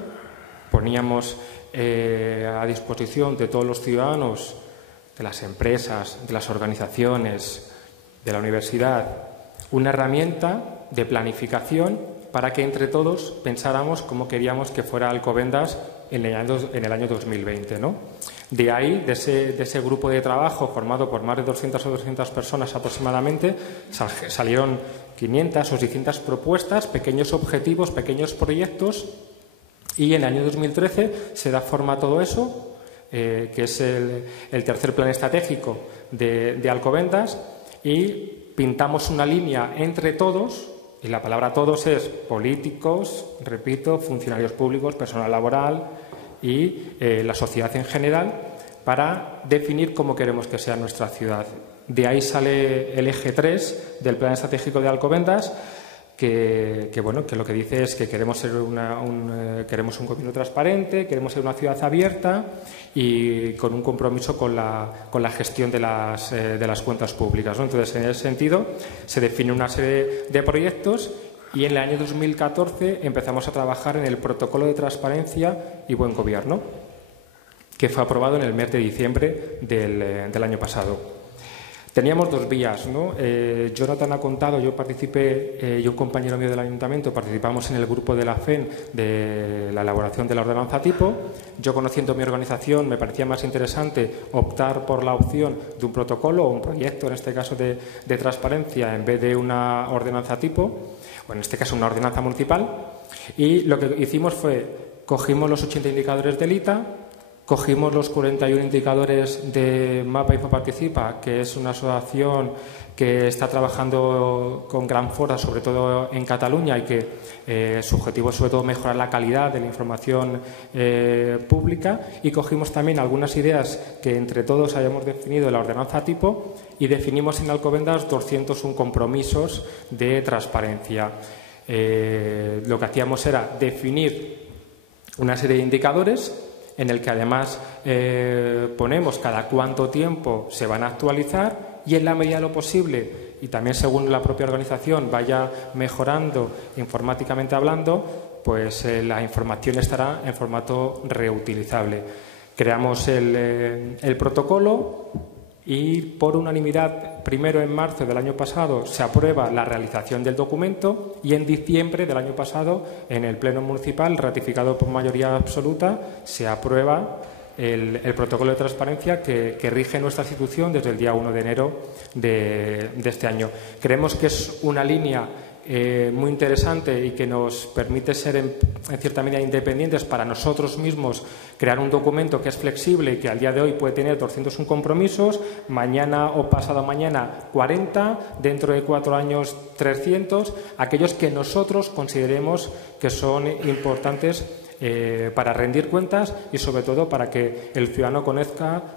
poníamos a disposición de todos los ciudadanos, de las empresas, de las organizaciones, de la universidad, una herramienta de planificación para que entre todos pensáramos cómo queríamos que fuera Alcobendas en el año 2020, ¿no? De ahí, de ese grupo de trabajo formado por más de 200 o 300 personas aproximadamente, salieron 500 o 600 propuestas, pequeños objetivos, pequeños proyectos, y en el año 2013 se da forma a todo eso, que es el tercer plan estratégico de Alcobendas, y pintamos una línea entre todos, y la palabra todos es políticos, repito, funcionarios públicos, personal laboral y la sociedad en general, para definir cómo queremos que sea nuestra ciudad. De ahí sale el eje 3 del plan estratégico de Alcobendas, que lo que dice es que queremos ser queremos un gobierno transparente, queremos ser una ciudad abierta y con un compromiso con la gestión de las cuentas públicas, ¿no? Entonces, en ese sentido, se define una serie de proyectos, y en el año 2014 empezamos a trabajar en el protocolo de transparencia y buen gobierno, que fue aprobado en el mes de diciembre del año pasado. Teníamos dos vías, ¿no? Jonathan ha contado, yo participé, y un compañero mío del ayuntamiento participamos en el grupo de la FEN de la elaboración de la ordenanza tipo. Yo, conociendo mi organización, me parecía más interesante optar por la opción de un protocolo o un proyecto, en este caso de transparencia, en vez de una ordenanza tipo, o en este caso una ordenanza municipal. Y lo que hicimos fue, cogimos los 80 indicadores del ITA, cogimos los 41 indicadores de Mapa Info Participa, que es una asociación que está trabajando con gran fuerza, sobre todo en Cataluña, y que su objetivo es sobre todo mejorar la calidad de la información pública, y cogimos también algunas ideas que entre todos habíamos definido en la ordenanza tipo, y definimos en Alcobendas 201 compromisos de transparencia. Lo que hacíamos era definir una serie de indicadores en el que además ponemos cada cuánto tiempo se van a actualizar, y en la medida de lo posible, y también según la propia organización vaya mejorando informáticamente hablando, pues la información estará en formato reutilizable. Creamos el protocolo, y por unanimidad, primero en marzo del año pasado, se aprueba la realización del documento, y en diciembre del año pasado, en el Pleno Municipal, ratificado por mayoría absoluta, se aprueba el protocolo de transparencia que rige nuestra institución desde el día 1 de enero de este año. Creemos que es una línea muy interesante y que nos permite ser en cierta medida independientes para nosotros mismos, crear un documento que es flexible y que al día de hoy puede tener 201 compromisos, mañana o pasado mañana 40, dentro de 4 años 300, aquellos que nosotros consideremos que son importantes para rendir cuentas, y sobre todo para que el ciudadano conozca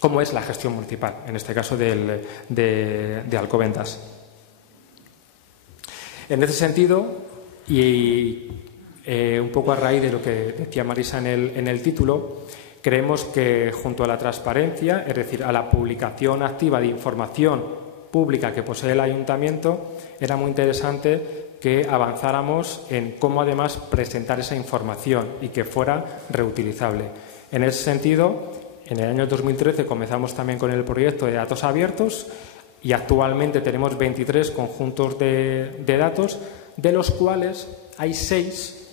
cómo es la gestión municipal, en este caso de Alcobendas. En ese sentido, y un poco a raíz de lo que decía Marisa en el título, creemos que junto a la transparencia, es decir, a la publicación activa de información pública que posee el ayuntamiento, era muy interesante que avanzáramos en cómo además presentar esa información y que fuera reutilizable. En ese sentido, en el año 2013 comenzamos también con el proyecto de datos abiertos, y actualmente tenemos 23 conjuntos de datos, de los cuales hay 6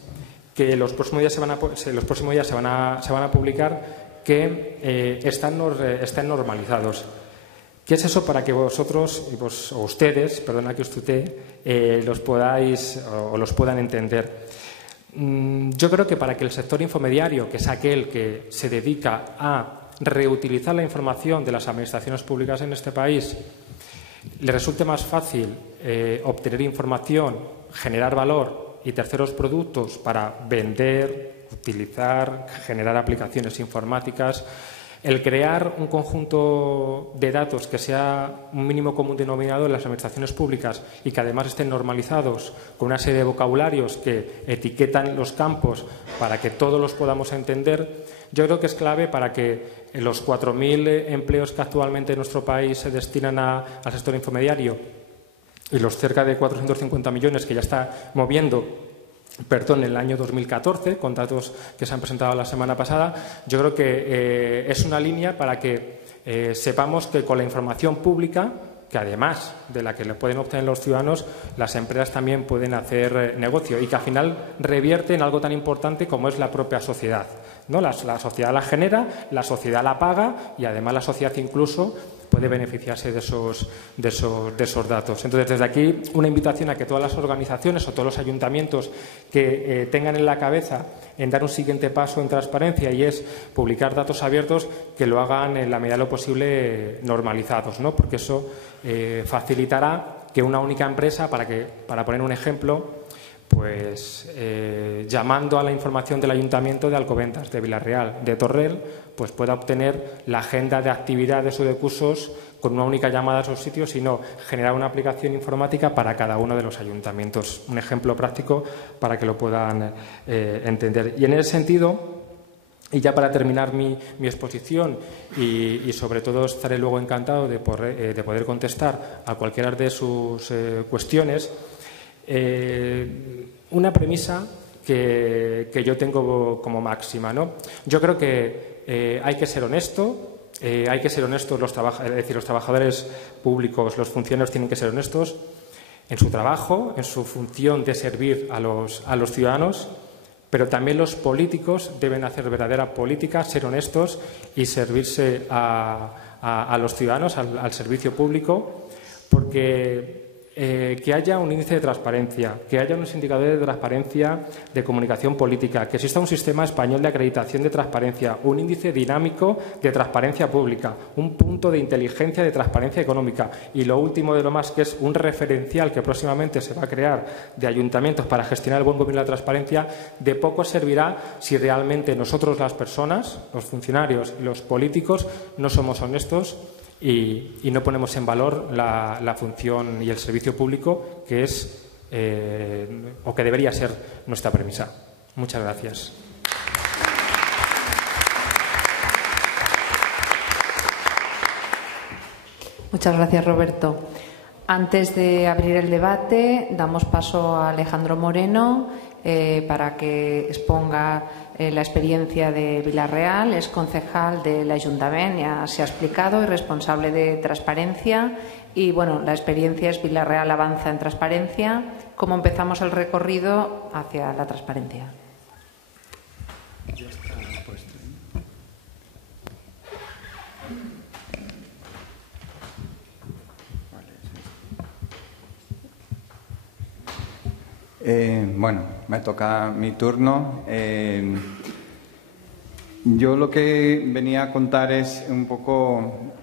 que los próximos días se van a publicar, que están normalizados. ¿Qué es eso? Para que vosotros o ustedes, perdona que os tutee, los podáis o los puedan entender. Yo creo que para que el sector infomediario, que es aquel que se dedica a reutilizar la información de las administraciones públicas en este país, le resulte más fácil obtener información, generar valor y terceros productos para vender utilizar, generar aplicaciones informáticas, el crear un conjunto de datos que sea un mínimo común denominador en las administraciones públicas y que además estén normalizados con una serie de vocabularios que etiquetan los campos para que todos los podamos entender, yo creo que es clave para que los 4.000 empleos que actualmente en nuestro país se destinan al sector intermediario y los cerca de 450 millones que ya está moviendo en el año 2014, con datos que se han presentado la semana pasada, yo creo que es una línea para que sepamos que con la información pública, que además de la que le pueden obtener los ciudadanos, las empresas también pueden hacer negocio y que al final revierte en algo tan importante como es la propia sociedad, ¿no? La sociedad la genera, la sociedad la paga y además la sociedad incluso puede beneficiarse de esos datos. Entonces, desde aquí, una invitación a que todas las organizaciones o todos los ayuntamientos que tengan en la cabeza en dar un siguiente paso en transparencia y es publicar datos abiertos, que lo hagan en la medida de lo posible normalizados, ¿no? Porque eso facilitará que una única empresa, para poner un ejemplo, pues llamando a la información del Ayuntamiento de Alcobendas, de Vila-real, de Torrel, pues pueda obtener la agenda de actividades o de cursos con una única llamada a esos sitios, sino generar una aplicación informática para cada uno de los ayuntamientos. Un ejemplo práctico para que lo puedan entender. Y en ese sentido, y ya para terminar mi exposición y sobre todo estaré luego encantado de poder contestar a cualquiera de sus cuestiones, una premisa que yo tengo como máxima, ¿no? Yo creo que hay que ser honesto, los trabajadores públicos, los funcionarios tienen que ser honestos en su trabajo, en su función de servir a los ciudadanos, pero también los políticos deben hacer verdadera política, ser honestos y servirse a los ciudadanos, al servicio público, porque que haya un índice de transparencia, que haya unos indicadores de transparencia de comunicación política, que exista un sistema español de acreditación de transparencia, un índice dinámico de transparencia pública, un punto de inteligencia de transparencia económica y lo último de lo más, que es un referencial que próximamente se va a crear de ayuntamientos para gestionar el buen gobierno y la transparencia. De poco servirá si realmente nosotros, las personas, los funcionarios y los políticos, no somos honestos y no ponemos en valor la función y el servicio público que es o que debería ser nuestra premisa. Muchas gracias. Muchas gracias, Roberto. Antes de abrir el debate, damos paso a Alejandro Moreno para que exponga la experiencia de Vila-real. Es concejal del Ayuntamiento, ya se ha explicado, y responsable de transparencia. Y bueno, la experiencia es Vila-real avanza en transparencia. ¿Cómo empezamos el recorrido hacia la transparencia? Bueno, me toca mi turno. Yo lo que venía a contar es un poco,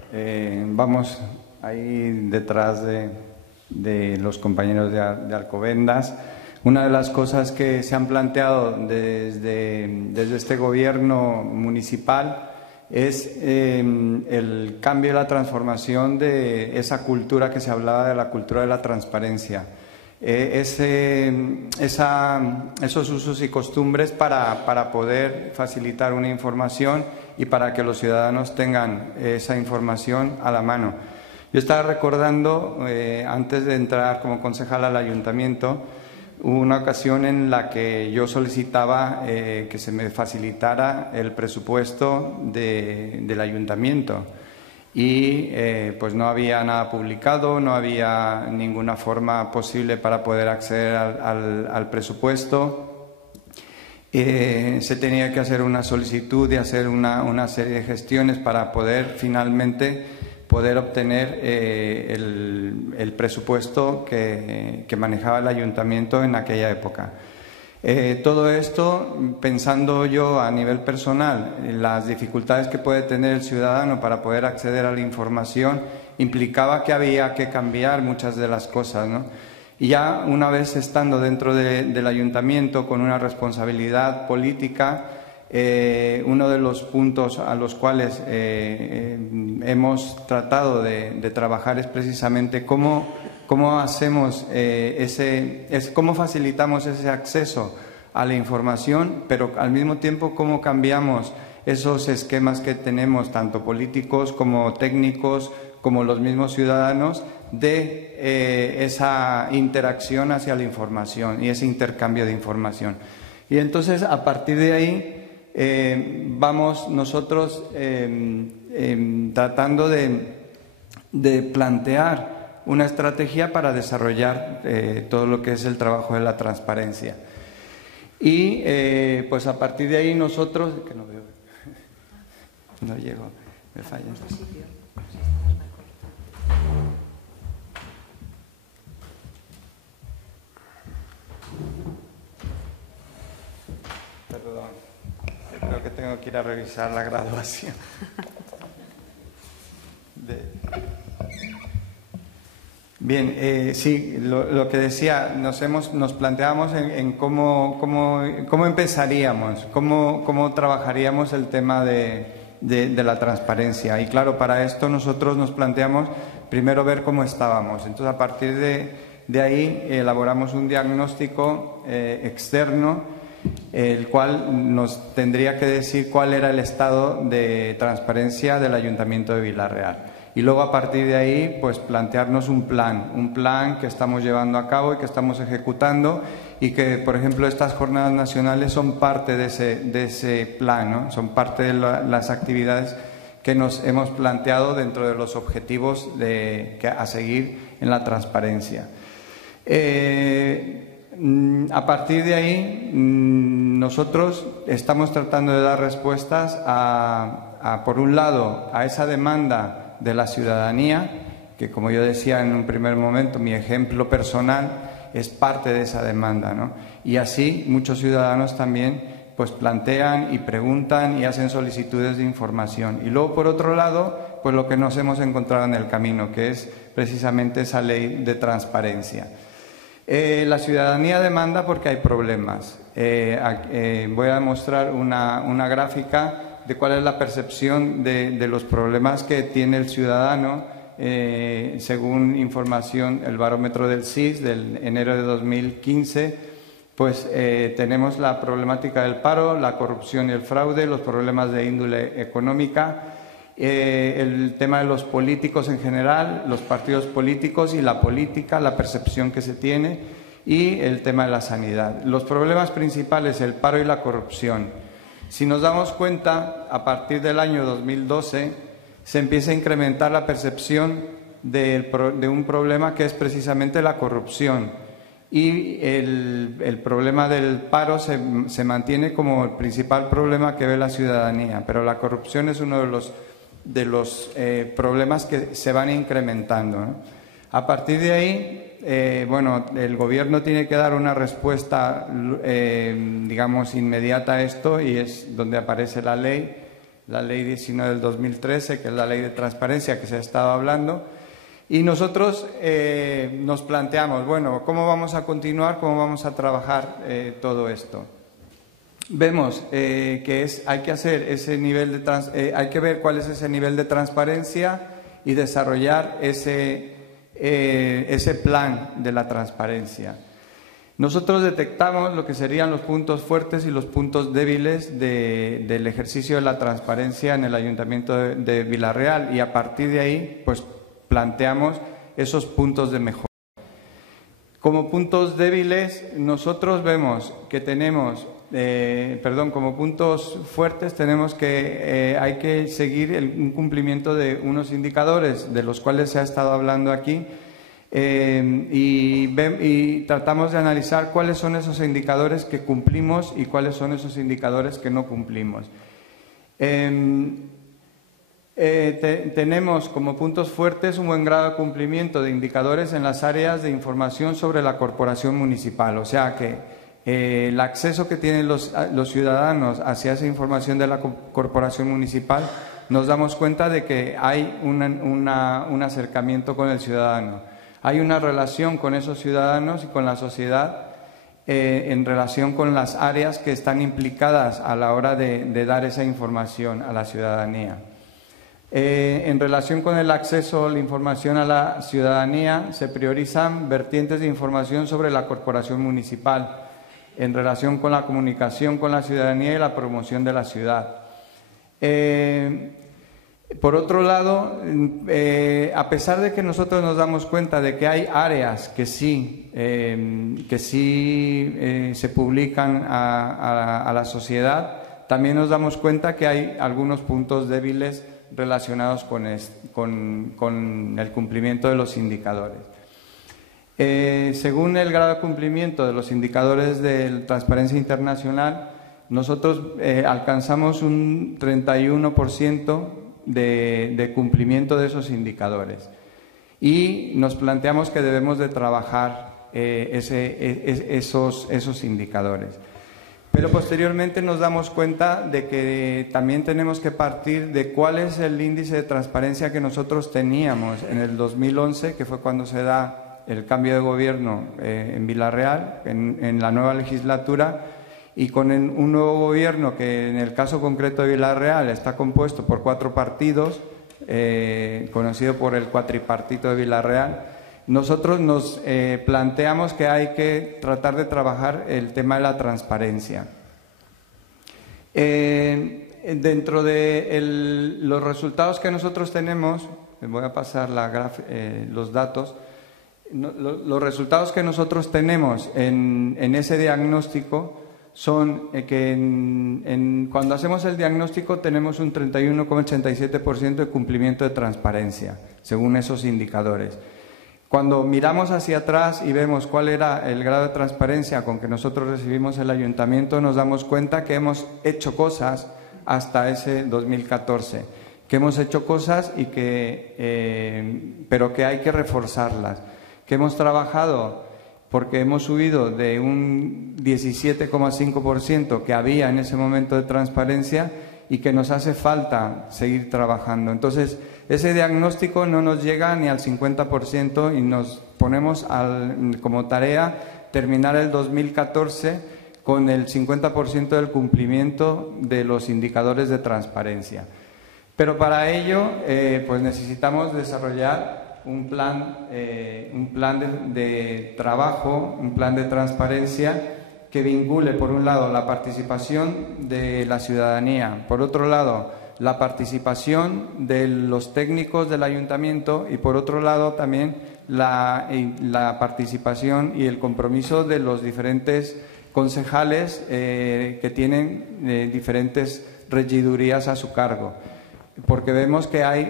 vamos ahí detrás de los compañeros de Alcobendas. Una de las cosas que se han planteado desde este gobierno municipal es el cambio y la transformación de esa cultura que se hablaba, de la cultura de la transparencia. Esos usos y costumbres para poder facilitar una información y para que los ciudadanos tengan esa información a la mano. Yo estaba recordando, antes de entrar como concejal al ayuntamiento, una ocasión en la que yo solicitaba que se me facilitara el presupuesto del ayuntamiento. Y pues no había nada publicado, no había ninguna forma posible para poder acceder al presupuesto. Se tenía que hacer una solicitud y hacer una serie de gestiones para poder finalmente obtener el presupuesto que manejaba el ayuntamiento en aquella época. Todo esto, pensando yo a nivel personal, las dificultades que puede tener el ciudadano para poder acceder a la información, implicaba que había que cambiar muchas de las cosas, ¿no? Y ya una vez estando dentro del ayuntamiento con una responsabilidad política, uno de los puntos a los cuales hemos tratado de trabajar es precisamente cómo hacemos cómo facilitamos ese acceso a la información, pero al mismo tiempo cómo cambiamos esos esquemas que tenemos, tanto políticos como técnicos, como los mismos ciudadanos, de esa interacción hacia la información y ese intercambio de información. Y entonces, a partir de ahí, vamos nosotros tratando de plantear una estrategia para desarrollar todo lo que es el trabajo de la transparencia. Y pues a partir de ahí nosotros, que no veo, no llego, me falla. Perdón, creo que tengo que ir a revisar la graduación. Bien, sí, lo que decía, nos planteamos en cómo empezaríamos, cómo trabajaríamos el tema de la transparencia. Y claro, para esto nosotros nos planteamos primero ver cómo estábamos. Entonces, a partir de ahí elaboramos un diagnóstico externo, el cual nos tendría que decir cuál era el estado de transparencia del Ayuntamiento de Vila-real. Y luego, a partir de ahí, pues plantearnos un plan que estamos llevando a cabo y que estamos ejecutando, y que, por ejemplo, estas jornadas nacionales son parte de ese plan, ¿no? Son parte de las actividades que nos hemos planteado dentro de los objetivos a seguir en la transparencia. A partir de ahí, nosotros estamos tratando de dar respuestas por un lado, a esa demanda de la ciudadanía, que, como yo decía en un primer momento, mi ejemplo personal es parte de esa demanda, ¿no? Y así muchos ciudadanos también pues plantean y preguntan y hacen solicitudes de información. Y luego, por otro lado, pues lo que nos hemos encontrado en el camino, que es precisamente esa ley de transparencia. La ciudadanía demanda porque hay problemas. Voy a mostrar una gráfica de cuál es la percepción de los problemas que tiene el ciudadano, según información, el barómetro del CIS del enero de 2015, pues tenemos la problemática del paro, la corrupción y el fraude, los problemas de índole económica, el tema de los políticos en general, los partidos políticos y la política, la percepción que se tiene, y el tema de la sanidad. Los problemas principales, el paro y la corrupción. Si nos damos cuenta, a partir del año 2012 se empieza a incrementar la percepción de un problema que es precisamente la corrupción, y el problema del paro se mantiene como el principal problema que ve la ciudadanía, pero la corrupción es uno de los problemas que se van incrementando, ¿no? A partir de ahí, bueno, el Gobierno tiene que dar una respuesta, digamos, inmediata a esto, y es donde aparece la ley 19 del 2013, que es la ley de transparencia que se ha estado hablando. Y nosotros nos planteamos, bueno, ¿cómo vamos a continuar? ¿Cómo vamos a trabajar todo esto? Vemos que hay que hacer ese nivel hay que ver cuál es ese nivel de transparencia y desarrollar ese plan de la transparencia. Nosotros detectamos lo que serían los puntos fuertes y los puntos débiles del ejercicio de la transparencia en el Ayuntamiento de Vila-real, y a partir de ahí, pues planteamos esos puntos de mejora. Como puntos débiles, nosotros vemos que tenemos, como puntos fuertes, tenemos que hay que seguir un cumplimiento de unos indicadores de los cuales se ha estado hablando aquí, y tratamos de analizar cuáles son esos indicadores que cumplimos y cuáles son esos indicadores que no cumplimos. Tenemos como puntos fuertes un buen grado de cumplimiento de indicadores en las áreas de información sobre la corporación municipal, o sea que el acceso que tienen los ciudadanos hacia esa información de la corporación municipal, nos damos cuenta de que hay un acercamiento con el ciudadano. hay una relación con esos ciudadanos y con la sociedad en relación con las áreas que están implicadas a la hora de dar esa información a la ciudadanía. En relación con el acceso a la información a la ciudadanía, se priorizan vertientes de información sobre la corporación municipal en relación con la comunicación con la ciudadanía y la promoción de la ciudad. Por otro lado, a pesar de que nosotros nos damos cuenta de que hay áreas que sí se publican a la sociedad, también nos damos cuenta que hay algunos puntos débiles relacionados con el cumplimiento de los indicadores. Según el grado de cumplimiento de los indicadores de Transparencia Internacional, nosotros alcanzamos un 31% de cumplimiento de esos indicadores y nos planteamos que debemos de trabajar esos indicadores. Pero posteriormente nos damos cuenta de que también tenemos que partir de cuál es el índice de transparencia que nosotros teníamos en el 2011, que fue cuando se da el cambio de gobierno en Vila-real, en la nueva legislatura, y con un nuevo gobierno que en el caso concreto de Vila-real está compuesto por 4 partidos, conocido por el cuatripartito de Vila-real. Nosotros nos planteamos que hay que tratar de trabajar el tema de la transparencia. Dentro de los resultados que nosotros tenemos, les voy a pasar los datos, los resultados que nosotros tenemos en ese diagnóstico son que cuando hacemos el diagnóstico tenemos un 31,87% de cumplimiento de transparencia, según esos indicadores. Cuando miramos hacia atrás y vemos cuál era el grado de transparencia con que nosotros recibimos el ayuntamiento, nos damos cuenta que hemos hecho cosas hasta ese 2014, que hemos hecho cosas pero que hay que reforzarlas, que hemos trabajado porque hemos subido de un 17,5% que había en ese momento de transparencia y que nos hace falta seguir trabajando. Entonces, ese diagnóstico no nos llega ni al 50% y nos ponemos como tarea terminar el 2014 con el 50% del cumplimiento de los indicadores de transparencia. Pero para ello, pues necesitamos desarrollar un plan de trabajo, un plan de transparencia que vincule, por un lado, la participación de la ciudadanía, por otro lado, la participación de los técnicos del ayuntamiento y, por otro lado, también la participación y el compromiso de los diferentes concejales que tienen diferentes regidurías a su cargo. Porque vemos que hay,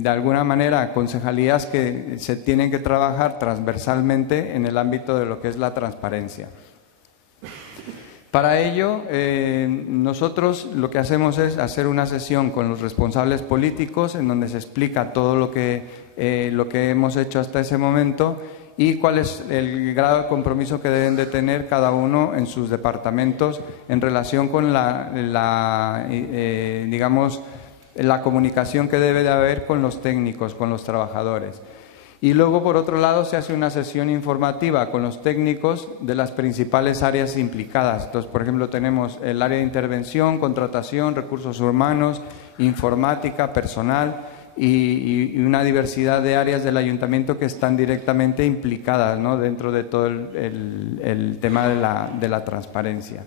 de alguna manera, concejalías que se tienen que trabajar transversalmente en el ámbito de lo que es la transparencia. Para ello, nosotros lo que hacemos es hacer una sesión con los responsables políticos en donde se explica todo lo que hemos hecho hasta ese momento y cuál es el grado de compromiso que deben de tener cada uno en sus departamentos en relación con digamos, la comunicación que debe de haber con los técnicos, con los trabajadores. Y luego, por otro lado, se hace una sesión informativa con los técnicos de las principales áreas implicadas. Entonces, por ejemplo, tenemos el área de intervención, contratación, recursos humanos, informática, personal y una diversidad de áreas del ayuntamiento que están directamente implicadas, ¿no?, dentro de todo el tema de la transparencia.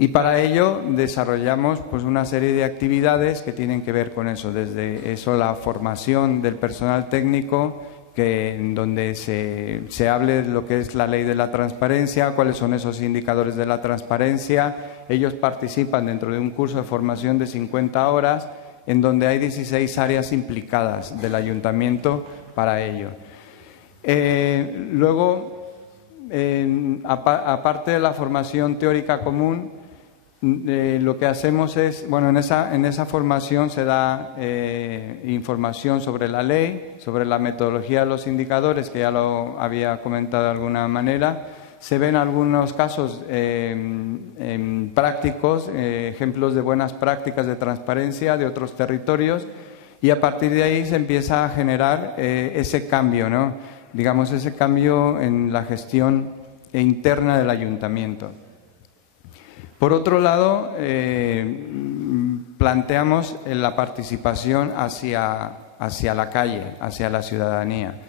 Y para ello desarrollamos pues una serie de actividades que tienen que ver con eso, desde eso la formación del personal técnico, en donde se hable de lo que es la ley de la transparencia, cuáles son esos indicadores de la transparencia. Ellos participan dentro de un curso de formación de 50 horas, en donde hay 16 áreas implicadas del ayuntamiento para ello. Luego, aparte de la formación teórica común, lo que hacemos es, bueno, en esa formación se da información sobre la ley, sobre la metodología de los indicadores, que ya lo había comentado de alguna manera. Se ven algunos casos prácticos, ejemplos de buenas prácticas de transparencia de otros territorios, Y a partir de ahí se empieza a generar ese cambio, ¿no? Digamos, ese cambio en la gestión interna del ayuntamiento. Por otro lado, planteamos la participación hacia la calle, hacia la ciudadanía.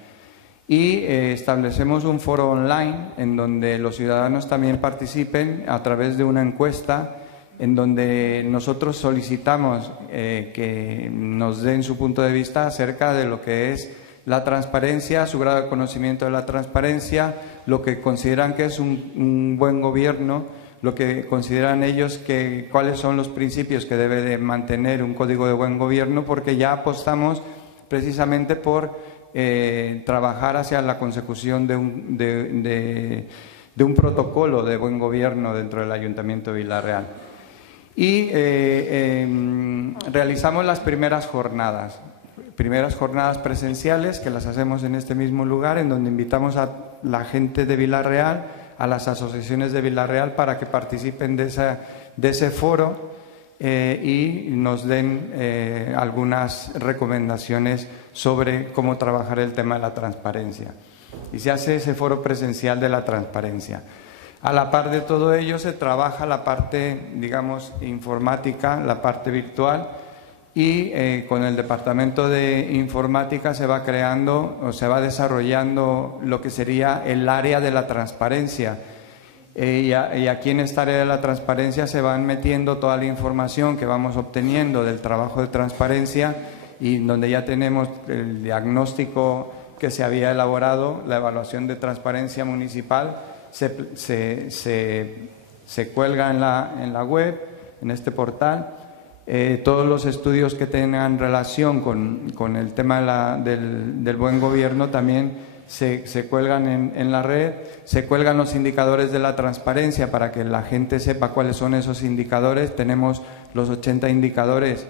Y establecemos un foro online en donde los ciudadanos también participen a través de una encuesta en donde nosotros solicitamos que nos den su punto de vista acerca de lo que es la transparencia, su grado de conocimiento de la transparencia, lo que consideran que es un buen gobierno, lo que consideran ellos cuáles son los principios que debe de mantener un código de buen gobierno, porque ya apostamos precisamente por trabajar hacia la consecución de un protocolo de buen gobierno dentro del Ayuntamiento de Vila-real. Y realizamos las primeras jornadas presenciales, que las hacemos en este mismo lugar, en donde invitamos a la gente de Vila-real, a las asociaciones de Vila-real, para que participen de ese foro y nos den algunas recomendaciones sobre cómo trabajar el tema de la transparencia. Y se hace ese foro presencial de la transparencia. A la par de todo ello se trabaja la parte, digamos, informática, la parte virtual, y con el departamento de informática se va creando o se va desarrollando lo que sería el área de la transparencia. Y aquí en esta área de la transparencia se van metiendo toda la información que vamos obteniendo del trabajo de transparencia, y donde ya tenemos el diagnóstico que se había elaborado, la evaluación de transparencia municipal, se cuelga en la web, en este portal. Todos los estudios que tengan relación con el tema del buen gobierno también se cuelgan en la red, se cuelgan los indicadores de la transparencia para que la gente sepa cuáles son esos indicadores. Tenemos los 80 indicadores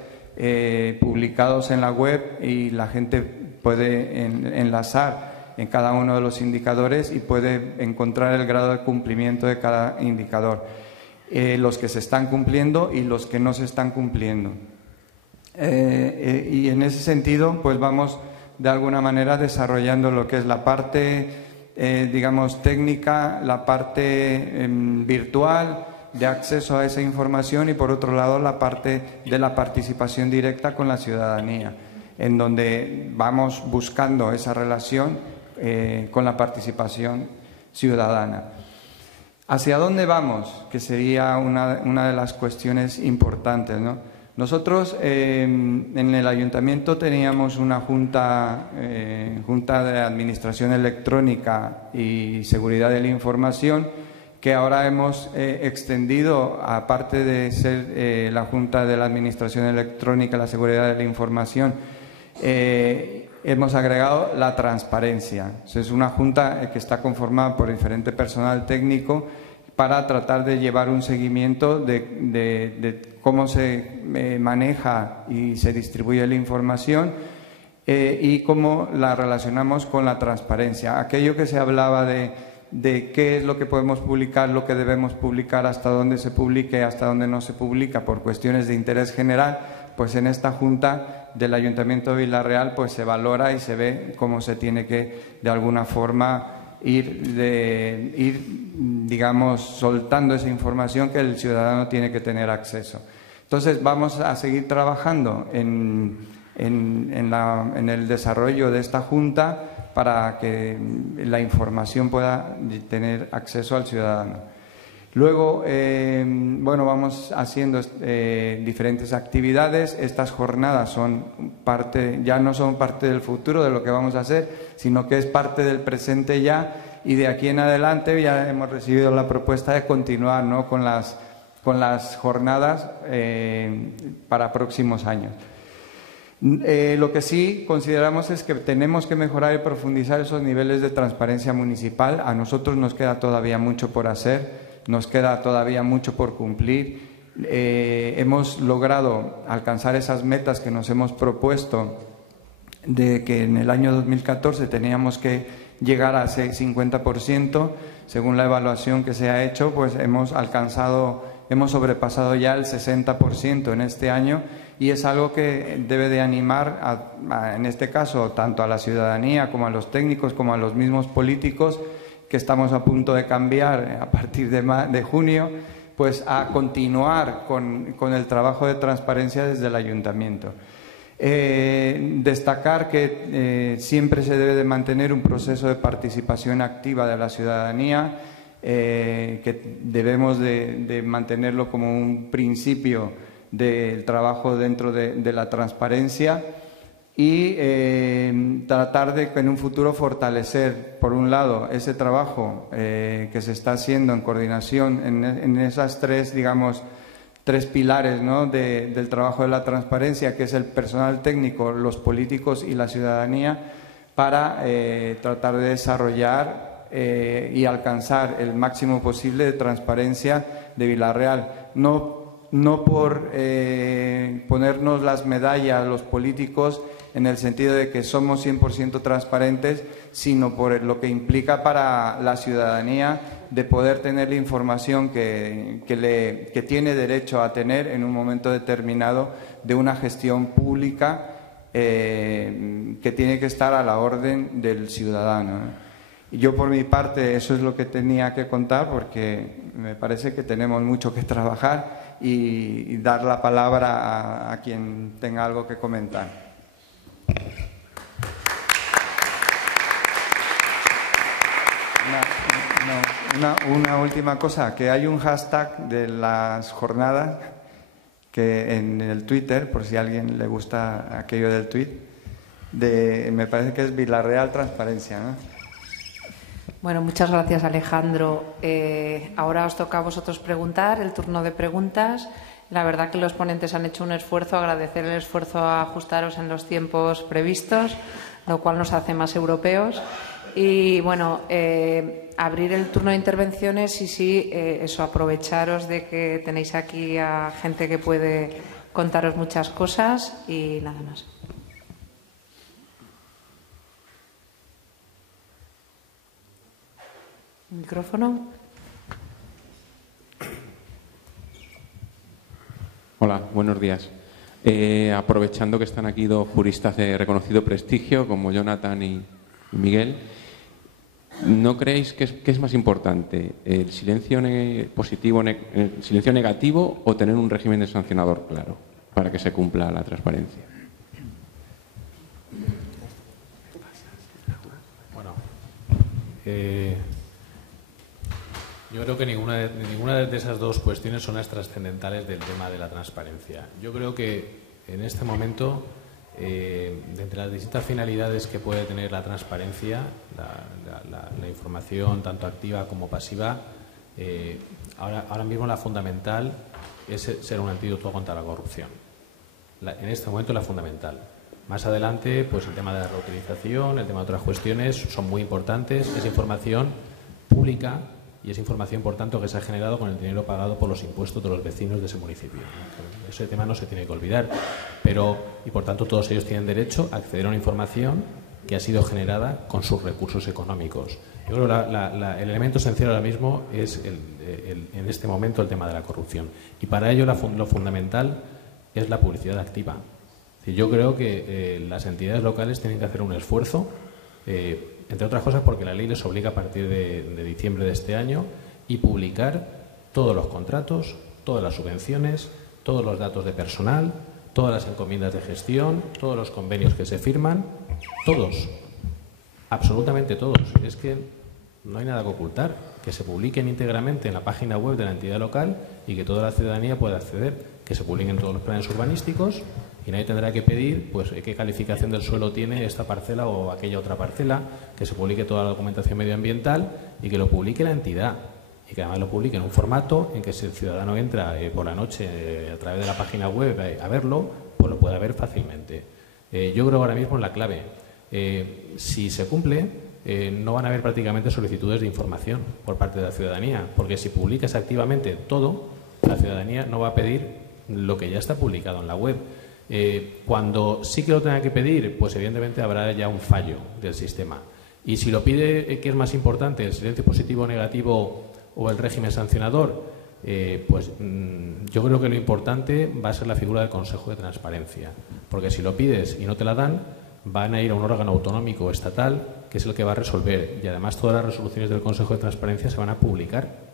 publicados en la web, y la gente puede enlazar en cada uno de los indicadores y puede encontrar el grado de cumplimiento de cada indicador, los que se están cumpliendo y los que no se están cumpliendo. Y en ese sentido, pues vamos de alguna manera desarrollando lo que es la parte, digamos, técnica, la parte virtual de acceso a esa información, y por otro lado la parte de la participación directa con la ciudadanía, en donde vamos buscando esa relación con la participación ciudadana. ¿Hacia dónde vamos? Que sería una de las cuestiones importantes, ¿no? Nosotros en el ayuntamiento teníamos una junta de administración electrónica y seguridad de la información, que ahora hemos extendido, aparte de ser la junta de la administración electrónica y la seguridad de la información, hemos agregado la transparencia. Es una junta que está conformada por diferente personal técnico para tratar de llevar un seguimiento de cómo se maneja y se distribuye la información y cómo la relacionamos con la transparencia. Aquello que se hablaba de qué es lo que podemos publicar, lo que debemos publicar, hasta dónde se publique, hasta dónde no se publica por cuestiones de interés general, pues en esta junta del Ayuntamiento de Vila-real pues se valora y se ve cómo se tiene que de alguna forma ir digamos soltando esa información que el ciudadano tiene que tener acceso. Entonces vamos a seguir trabajando en el desarrollo de esta junta para que la información pueda tener acceso al ciudadano. Luego, bueno, vamos haciendo diferentes actividades. Estas jornadas son ya no son parte del futuro de lo que vamos a hacer, sino que es parte del presente ya, y de aquí en adelante ya hemos recibido la propuesta de continuar, ¿no?, con las jornadas para próximos años. Lo que sí consideramos es que tenemos que mejorar y profundizar esos niveles de transparencia municipal. A nosotros nos queda todavía mucho por hacer. Nos queda todavía mucho por cumplir. Hemos logrado alcanzar esas metas que nos hemos propuesto, de que en el año 2014 teníamos que llegar a ese 50%. Según la evaluación que se ha hecho, pues hemos sobrepasado ya el 60% en este año, y es algo que debe de animar, en este caso, tanto a la ciudadanía como a los técnicos, como a los mismos políticos, que estamos a punto de cambiar a partir de junio, pues a continuar con el trabajo de transparencia desde el ayuntamiento. Destacar que siempre se debe de mantener un proceso de participación activa de la ciudadanía, que debemos de mantenerlo como un principio del trabajo dentro de la transparencia, y tratar de en un futuro fortalecer, por un lado, ese trabajo que se está haciendo en coordinación en esas tres, digamos, tres pilares, ¿no?, del trabajo de la transparencia, que es el personal técnico, los políticos y la ciudadanía, para tratar de desarrollar y alcanzar el máximo posible de transparencia de Vila-real. No por ponernos las medallas los políticos en el sentido de que somos 100% transparentes, sino por lo que implica para la ciudadanía de poder tener la información que tiene derecho a tener en un momento determinado de una gestión pública que tiene que estar a la orden del ciudadano, ¿no? Y yo, por mi parte, eso es lo que tenía que contar, porque me parece que tenemos mucho que trabajar y dar la palabra a quien tenga algo que comentar. Una última cosa, que hay un hashtag de las jornadas que en el Twitter, por si a alguien le gusta aquello del tweet, me parece que es Vila-real Transparencia, ¿no? Bueno, muchas gracias, Alejandro. Ahora os toca a vosotros preguntar, el turno de preguntas. La verdad que los ponentes han hecho un esfuerzo, agradecer el esfuerzo a ajustaros en los tiempos previstos, lo cual nos hace más europeos. Y bueno, abrir el turno de intervenciones y sí, eso, aprovecharos de que tenéis aquí a gente que puede contaros muchas cosas y nada más. Micrófono. Hola, buenos días. Aprovechando que están aquí dos juristas de reconocido prestigio, como Jonathan y Miguel, ¿no creéis que es más importante el silencio positivo, el silencio negativo, o tener un régimen de sancionador claro para que se cumpla la transparencia? Bueno, yo creo que ninguna de esas dos cuestiones son las trascendentales del tema de la transparencia. Yo creo que en este momento, de entre las distintas finalidades que puede tener la transparencia, la información tanto activa como pasiva, ahora mismo la fundamental es ser un antídoto contra la corrupción. En este momento la fundamental. Más adelante, pues el tema de la reutilización, el tema de otras cuestiones son muy importantes. Es información pública y es información, por tanto, que se ha generado con el dinero pagado por los impuestos de los vecinos de ese municipio. Ese tema no se tiene que olvidar. Y por tanto, todos ellos tienen derecho a acceder a una información que ha sido generada con sus recursos económicos. Yo creo que el elemento esencial ahora mismo es, en este momento, el tema de la corrupción. Y para ello lo fundamental es la publicidad activa. Yo creo que las entidades locales tienen que hacer un esfuerzo, entre otras cosas porque la ley les obliga a partir de diciembre de este año, y publicar todos los contratos, todas las subvenciones, todos los datos de personal, todas las encomiendas de gestión, todos los convenios que se firman, todos, absolutamente todos. Es que no hay nada que ocultar, que se publiquen íntegramente en la página web de la entidad local y que toda la ciudadanía pueda acceder, que se publiquen todos los planes urbanísticos y nadie tendrá que pedir pues qué calificación del suelo tiene esta parcela o aquella otra parcela, que se publique toda la documentación medioambiental y que lo publique la entidad. Y que además lo publique en un formato en que si el ciudadano entra por la noche a través de la página web a verlo, pues lo pueda ver fácilmente. Yo creo ahora mismo en la clave. Si se cumple, no van a haber prácticamente solicitudes de información por parte de la ciudadanía, porque si publicas activamente todo, la ciudadanía no va a pedir lo que ya está publicado en la web. Cuando sí que lo tenga que pedir, pues evidentemente habrá ya un fallo del sistema. Y si lo pide, ¿qué es más importante, el silencio positivo o negativo o el régimen sancionador? yo creo que lo importante va a ser la figura del Consejo de Transparencia, porque si lo pides y no te la dan, van a ir a un órgano autonómico o estatal que es el que va a resolver, y además todas las resoluciones del Consejo de Transparencia se van a publicar.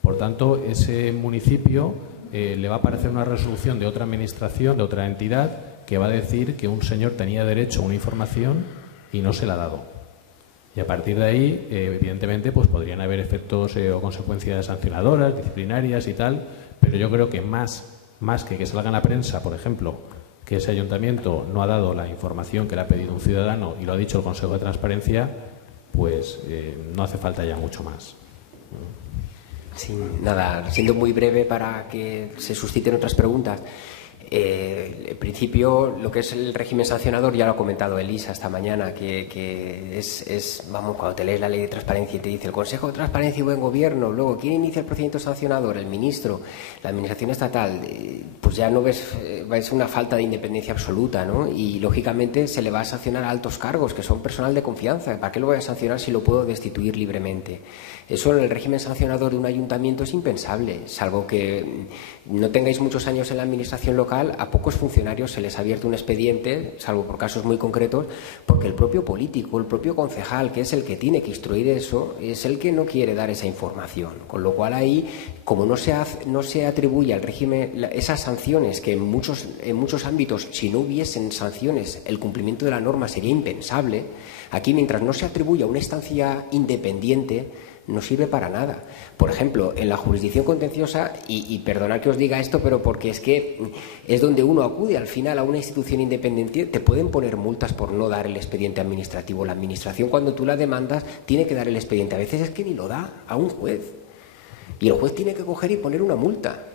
Por tanto, ese municipio le va a aparecer una resolución de otra administración, de otra entidad, que va a decir que un señor tenía derecho a una información y no se la ha dado. Y a partir de ahí, evidentemente, pues podrían haber efectos o consecuencias sancionadoras, disciplinarias y tal, pero yo creo que más que salga en la prensa, por ejemplo, que ese ayuntamiento no ha dado la información que le ha pedido un ciudadano y lo ha dicho el Consejo de Transparencia, pues no hace falta ya mucho más. Sí, nada, siendo muy breve para que se susciten otras preguntas. En principio, lo que es el régimen sancionador, ya lo ha comentado Elisa esta mañana, que vamos, cuando te lees la ley de transparencia y te dice el Consejo de Transparencia y Buen Gobierno, luego, ¿quién inicia el procedimiento sancionador? El ministro, la administración estatal, pues ya no ves una falta de independencia absoluta, ¿no? Y, lógicamente, se le va a sancionar a altos cargos, que son personal de confianza. ¿Para qué lo voy a sancionar si lo puedo destituir libremente? Eso en el régimen sancionador de un ayuntamiento es impensable, salvo que no tengáis muchos años en la administración local, a pocos funcionarios se les ha abierto un expediente, salvo por casos muy concretos, porque el propio político, el propio concejal, que es el que tiene que instruir eso, es el que no quiere dar esa información. Con lo cual ahí, como no se atribuye al régimen esas sanciones, que en muchos ámbitos, si no hubiesen sanciones, el cumplimiento de la norma sería impensable, aquí mientras no se atribuye a una instancia independiente, no sirve para nada. Por ejemplo, en la jurisdicción contenciosa, y perdonad que os diga esto, pero porque es que es donde uno acude al final a una institución independiente, te pueden poner multas por no dar el expediente administrativo. La administración, cuando tú la demandas, tiene que dar el expediente. A veces es que ni lo da a un juez. Y el juez tiene que coger y poner una multa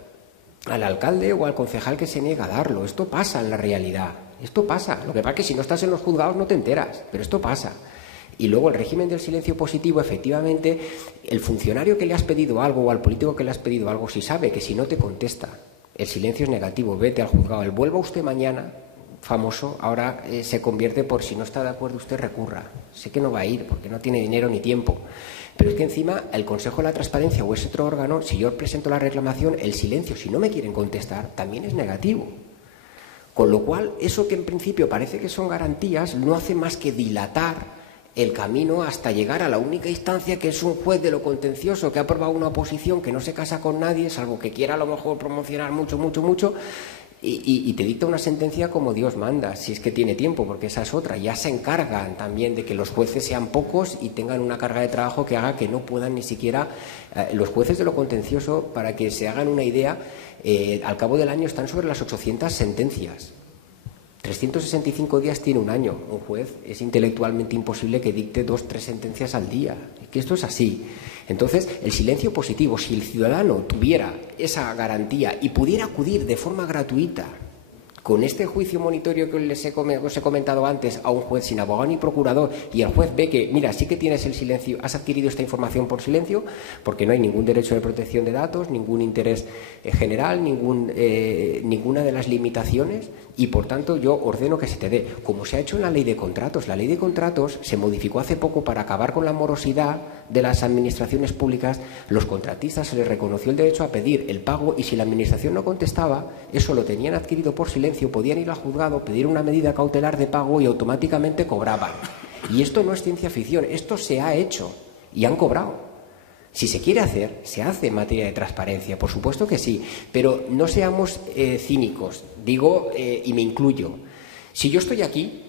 al alcalde o al concejal que se niega a darlo. Esto pasa en la realidad. Esto pasa. Lo que pasa es que si no estás en los juzgados no te enteras, pero esto pasa. Y luego el régimen del silencio positivo, efectivamente, el funcionario que le has pedido algo o al político que le has pedido algo, si sabe que si no te contesta, el silencio es negativo, vete al juzgado, el vuelva usted mañana, famoso, ahora se convierte por si no está de acuerdo usted recurra. Sé que no va a ir porque no tiene dinero ni tiempo. Pero es que encima el Consejo de la Transparencia o ese otro órgano, si yo presento la reclamación, el silencio, si no me quieren contestar, también es negativo. Con lo cual, eso que en principio parece que son garantías, no hace más que dilatar el camino hasta llegar a la única instancia, que es un juez de lo contencioso que ha aprobado una oposición que no se casa con nadie, salvo que quiera a lo mejor promocionar mucho, y te dicta una sentencia como Dios manda, si es que tiene tiempo, porque esa es otra. Ya se encargan también de que los jueces sean pocos y tengan una carga de trabajo que haga que no puedan ni siquiera los jueces de lo contencioso, para que se hagan una idea, al cabo del año están sobre las 800 sentencias. 365 días tiene un año. Un juez es intelectualmente imposible que dicte 2 o 3 sentencias al día. Es que esto es así. Entonces, el silencio positivo, si el ciudadano tuviera esa garantía y pudiera acudir de forma gratuita con este juicio monitorio que os he comentado antes a un juez sin abogado ni procurador, y el juez ve que, mira, sí que tienes el silencio, has adquirido esta información por silencio, porque no hay ningún derecho de protección de datos, ningún interés general, ninguna de las limitaciones, y por tanto yo ordeno que se te dé, como se ha hecho en la ley de contratos. La ley de contratos se modificó hace poco para acabar con la morosidad de las administraciones públicas. Los contratistas se les reconoció el derecho a pedir el pago, y si la administración no contestaba, eso lo tenían adquirido por silencio, podían ir al juzgado, pedir una medida cautelar de pago y automáticamente cobraban. Y esto no es ciencia ficción, esto se ha hecho y han cobrado. Si se quiere hacer, se hace en materia de transparencia, por supuesto que sí, pero no seamos cínicos, digo, y me incluyo. Si yo estoy aquí,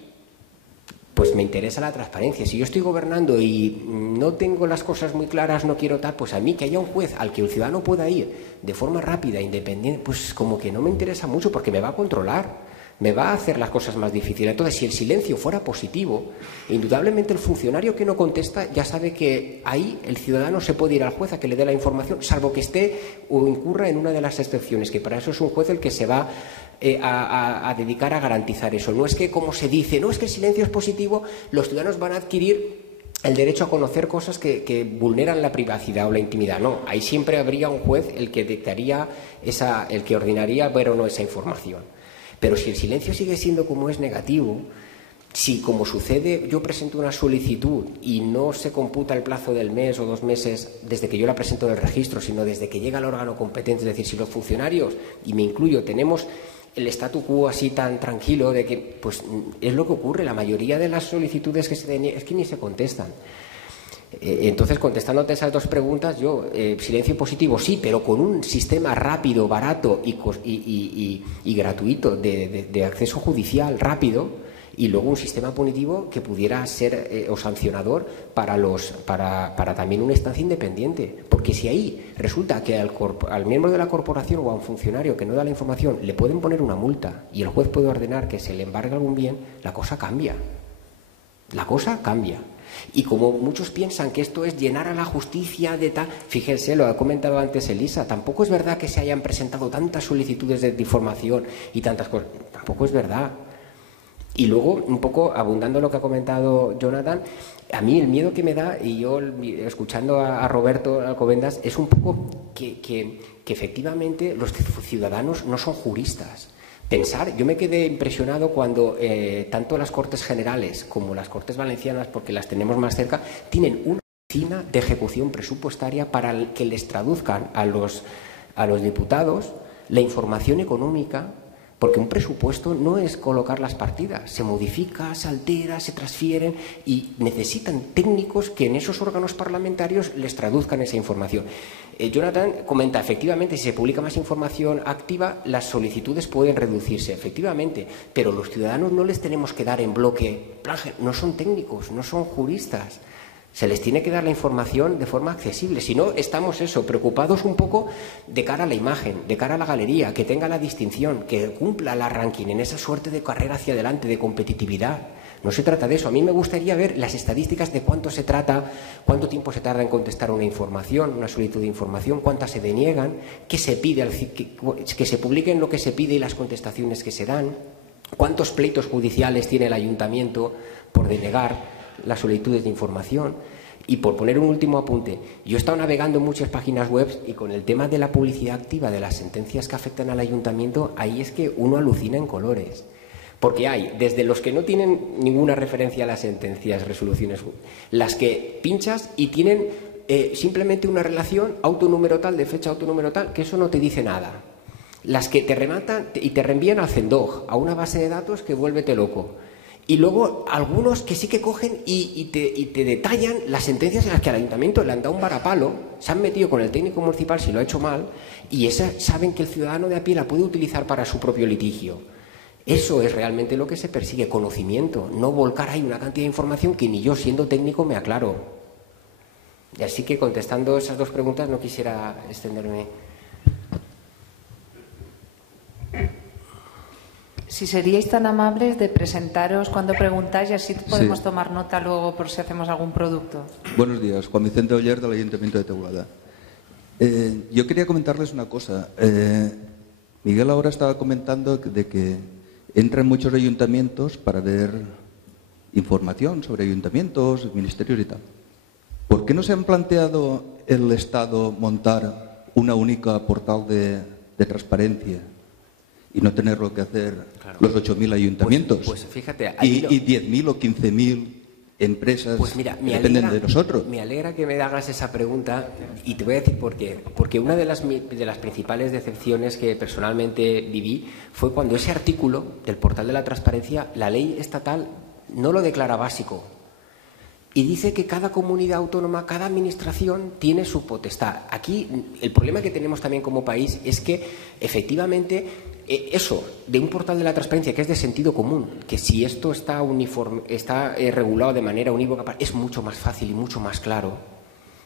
pues me interesa la transparencia. Si yo estoy gobernando y no tengo las cosas muy claras, no quiero tal, pues a mí que haya un juez al que el ciudadano pueda ir de forma rápida, independiente, pues como que no me interesa mucho, porque me va a controlar, me va a hacer las cosas más difíciles. Entonces, si el silencio fuera positivo, indudablemente el funcionario que no contesta ya sabe que ahí el ciudadano se puede ir al juez a que le dé la información, salvo que esté o incurra en una de las excepciones, que para eso es un juez el que se va a dedicar a garantizar eso. No es que, como se dice, no es que el silencio es positivo, los ciudadanos van a adquirir el derecho a conocer cosas que vulneran la privacidad o la intimidad. No, ahí siempre habría un juez el que dictaría el que ordinaría ver o no esa información. Pero si el silencio sigue siendo como es negativo, Si, como sucede, yo presento una solicitud y no se computa el plazo del mes o 2 meses desde que yo la presento en el registro, sino desde que llega el órgano competente, es decir, si los funcionarios, y me incluyo, tenemos el statu quo así tan tranquilo de que, pues, es lo que ocurre, la mayoría de las solicitudes que se deniegan es que ni se contestan. Entonces, contestándote esas 2 preguntas, yo, silencio positivo, sí, pero con un sistema rápido, barato y gratuito de acceso judicial rápido, y luego un sistema punitivo que pudiera ser o sancionador para también una instancia independiente. Porque si ahí resulta que al miembro de la corporación o a un funcionario que no da la información le pueden poner una multa y el juez puede ordenar que se le embargue algún bien, la cosa cambia. La cosa cambia. Y como muchos piensan que esto es llenar a la justicia de tal... Fíjense, lo ha comentado antes Elisa, tampoco es verdad que se hayan presentado tantas solicitudes de información y tantas cosas. Tampoco es verdad. Y luego, un poco abundando lo que ha comentado Jonathan, a mí el miedo que me da, y yo escuchando a Roberto Alcobendas, es un poco que efectivamente los ciudadanos no son juristas. Yo me quedé impresionado cuando tanto las Cortes Generales como las Cortes Valencianas, porque las tenemos más cerca, tienen una oficina de ejecución presupuestaria para que les traduzcan a los diputados la información económica. Porque un presupuesto no es colocar las partidas, se modifica, se altera, se transfieren y necesitan técnicos que en esos órganos parlamentarios les traduzcan esa información. Jonathan comenta, efectivamente, si se publica más información activa, las solicitudes pueden reducirse, efectivamente, pero los ciudadanos no les tenemos que dar en bloque, no son técnicos, no son juristas. Se les tiene que dar la información de forma accesible. Si no, estamos preocupados un poco de cara a la imagen, de cara a la galería, que tenga la distinción, que cumpla la ranking en esa suerte de carrera hacia adelante, de competitividad. No se trata de eso. A mí me gustaría ver las estadísticas de cuánto tiempo se tarda en contestar una información, una solicitud de información, cuántas se deniegan, qué se pide, que se publiquen lo que se pide y las contestaciones que se dan, cuántos pleitos judiciales tiene el ayuntamiento por denegar las solicitudes de información. Y por poner un último apunte, yo he estado navegando en muchas páginas web y con el tema de la publicidad activa de las sentencias que afectan al ayuntamiento, ahí es que uno alucina en colores. Porque hay desde los que no tienen ninguna referencia a las sentencias, resoluciones, las que pinchas y tienen simplemente una relación autonúmero tal, de fecha autonúmero tal, que eso no te dice nada. Las que te rematan y te reenvían al CENDOG, a una base de datos que vuélvete loco. Y luego algunos que sí que cogen y te detallan las sentencias en las que al ayuntamiento le han dado un varapalo, se han metido con el técnico municipal si lo ha hecho mal, y esa saben que el ciudadano de a pie la puede utilizar para su propio litigio. Eso es realmente lo que se persigue, conocimiento, no volcar ahí una cantidad de información que ni yo siendo técnico me aclaro. Y así que contestando esas 2 preguntas no quisiera extenderme. Si seríais tan amables de presentaros cuando preguntáis y así podemos tomar nota luego por si hacemos algún producto. Buenos días, Juan Vicente Oller del Ayuntamiento de Teulada. Yo quería comentarles una cosa. Miguel ahora estaba comentando de que entran muchos ayuntamientos para ver información sobre ayuntamientos, ministerios y tal. ¿Por qué no se han planteado el Estado montar una única portal de transparencia y no tenerlo que hacer los 8.000 ayuntamientos? Pues fíjate, y 10.000 o 15.000 empresas que dependen de nosotros. Me alegra que me hagas esa pregunta y te voy a decir por qué. Porque una de las principales decepciones que personalmente viví fue cuando ese artículo del portal de la transparencia, la ley estatal no lo declara básico. Y dice que cada comunidad autónoma, cada administración tiene su potestad. Aquí el problema que tenemos también como país es que efectivamente eso de un portal de la transparencia que es de sentido común, que si esto está regulado de manera unívoca, es mucho más fácil y mucho más claro.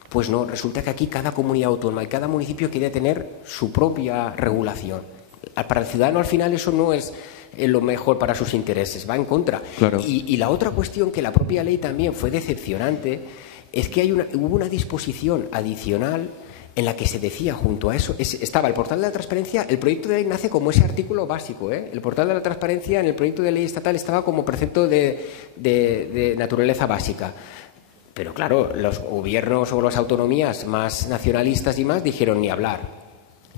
Pues no, resulta que aquí cada comunidad autónoma y cada municipio quiere tener su propia regulación. Para el ciudadano al final eso no es lo mejor para sus intereses, va en contra. Claro. Y la otra cuestión que la propia ley también fue decepcionante es que hubo una disposición adicional en la que se decía junto a eso, estaba el portal de la transparencia, el proyecto de ley nace como ese artículo básico, el portal de la transparencia en el proyecto de ley estatal estaba como precepto de naturaleza básica. Pero claro, los gobiernos o las autonomías más nacionalistas y más dijeron ni hablar.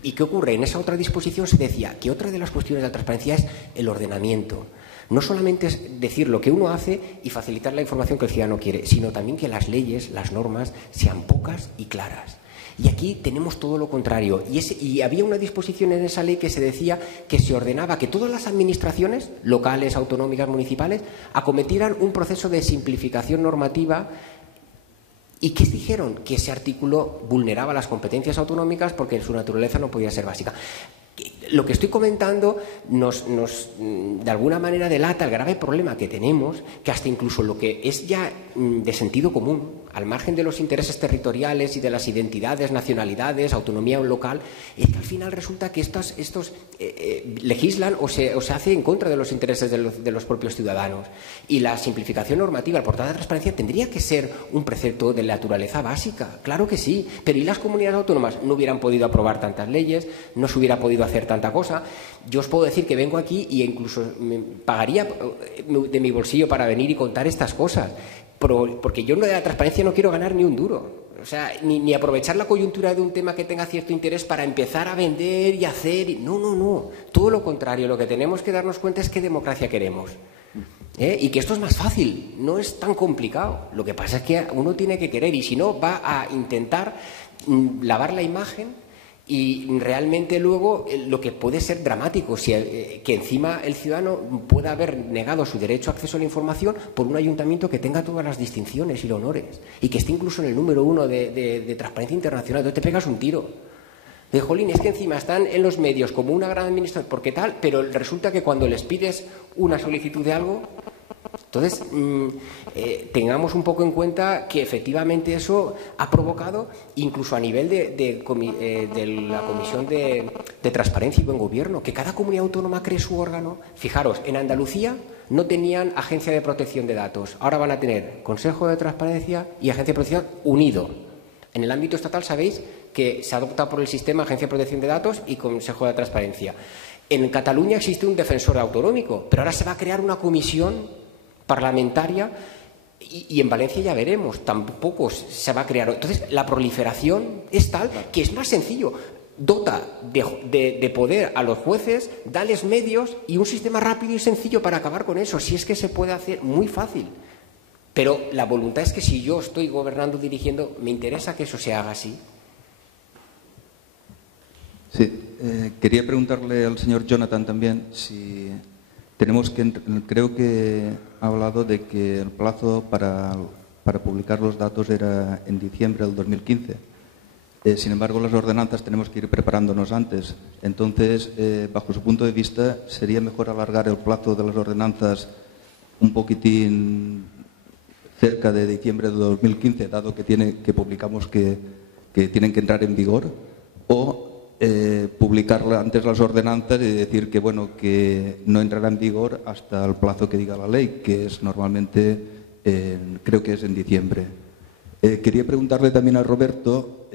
¿Y qué ocurre? En esa otra disposición se decía que otra de las cuestiones de la transparencia es el ordenamiento. No solamente es decir lo que uno hace y facilitar la información que el ciudadano quiere, sino también que las leyes, las normas, sean pocas y claras. Y aquí tenemos todo lo contrario. Y había una disposición en esa ley que se decía que se ordenaba que todas las administraciones, locales, autonómicas, municipales, acometieran un proceso de simplificación normativa. ¿Y qué dijeron? Que ese artículo vulneraba las competencias autonómicas porque en su naturaleza no podía ser básica. Lo que estoy comentando nos de alguna manera delata el grave problema que tenemos, que hasta incluso lo que es ya de sentido común, al margen de los intereses territoriales y de las identidades, nacionalidades, autonomía local, es que al final resulta que estos legislan o se hace en contra de los intereses de los propios ciudadanos. Y la simplificación normativa, el portal de transparencia, tendría que ser un precepto de naturaleza básica, claro que sí, pero ¿y las comunidades autónomas? No hubieran podido aprobar tantas leyes, no se hubiera podido hacer tanta cosa. Yo os puedo decir que vengo aquí y incluso me pagaría de mi bolsillo para venir y contar estas cosas, porque yo de la transparencia no quiero ganar ni un duro. O sea, ni aprovechar la coyuntura de un tema que tenga cierto interés para empezar a vender y hacer. No. Todo lo contrario. Lo que tenemos que darnos cuenta es qué democracia queremos. Y que esto es más fácil, no es tan complicado. Lo que pasa es que uno tiene que querer y si no va a intentar lavar la imagen. Y realmente luego lo que puede ser dramático, que encima el ciudadano pueda haber negado su derecho a acceso a la información por un ayuntamiento que tenga todas las distinciones y los honores y que esté incluso en el número 1 de Transparencia Internacional. Entonces te pegas un tiro. De jolín, es que encima están en los medios como una gran administración, porque tal, pero resulta que cuando les pides una solicitud de algo. Entonces, tengamos un poco en cuenta que efectivamente eso ha provocado, incluso a nivel de la Comisión de Transparencia y Buen Gobierno, que cada comunidad autónoma cree su órgano. Fijaros, en Andalucía no tenían Agencia de Protección de Datos, ahora van a tener Consejo de Transparencia y Agencia de Protección unido. En el ámbito estatal sabéis que se adopta por el sistema Agencia de Protección de Datos y Consejo de Transparencia. En Cataluña existe un defensor autonómico, pero ahora se va a crear una comisión parlamentaria y en Valencia ya veremos, tampoco se va a crear. Entonces, la proliferación es tal que es más sencillo. Dota de poder a los jueces, dales medios y un sistema rápido y sencillo para acabar con eso. Si es que se puede hacer muy fácil. Pero la voluntad es que si yo estoy gobernando, dirigiendo, me interesa que eso se haga así. Sí, quería preguntarle al señor Jonathan también si creo que ha hablado de que el plazo para publicar los datos era en diciembre del 2015. Sin embargo, las ordenanzas tenemos que ir preparándonos antes. Entonces, bajo su punto de vista, ¿sería mejor alargar el plazo de las ordenanzas un poquitín cerca de diciembre de 2015, dado que publicamos que tienen que entrar en vigor? ¿O publicar antes las ordenanzas y decir que que no entrará en vigor hasta el plazo que diga la ley, que es normalmente, creo que es en diciembre? Quería preguntarle también a Roberto,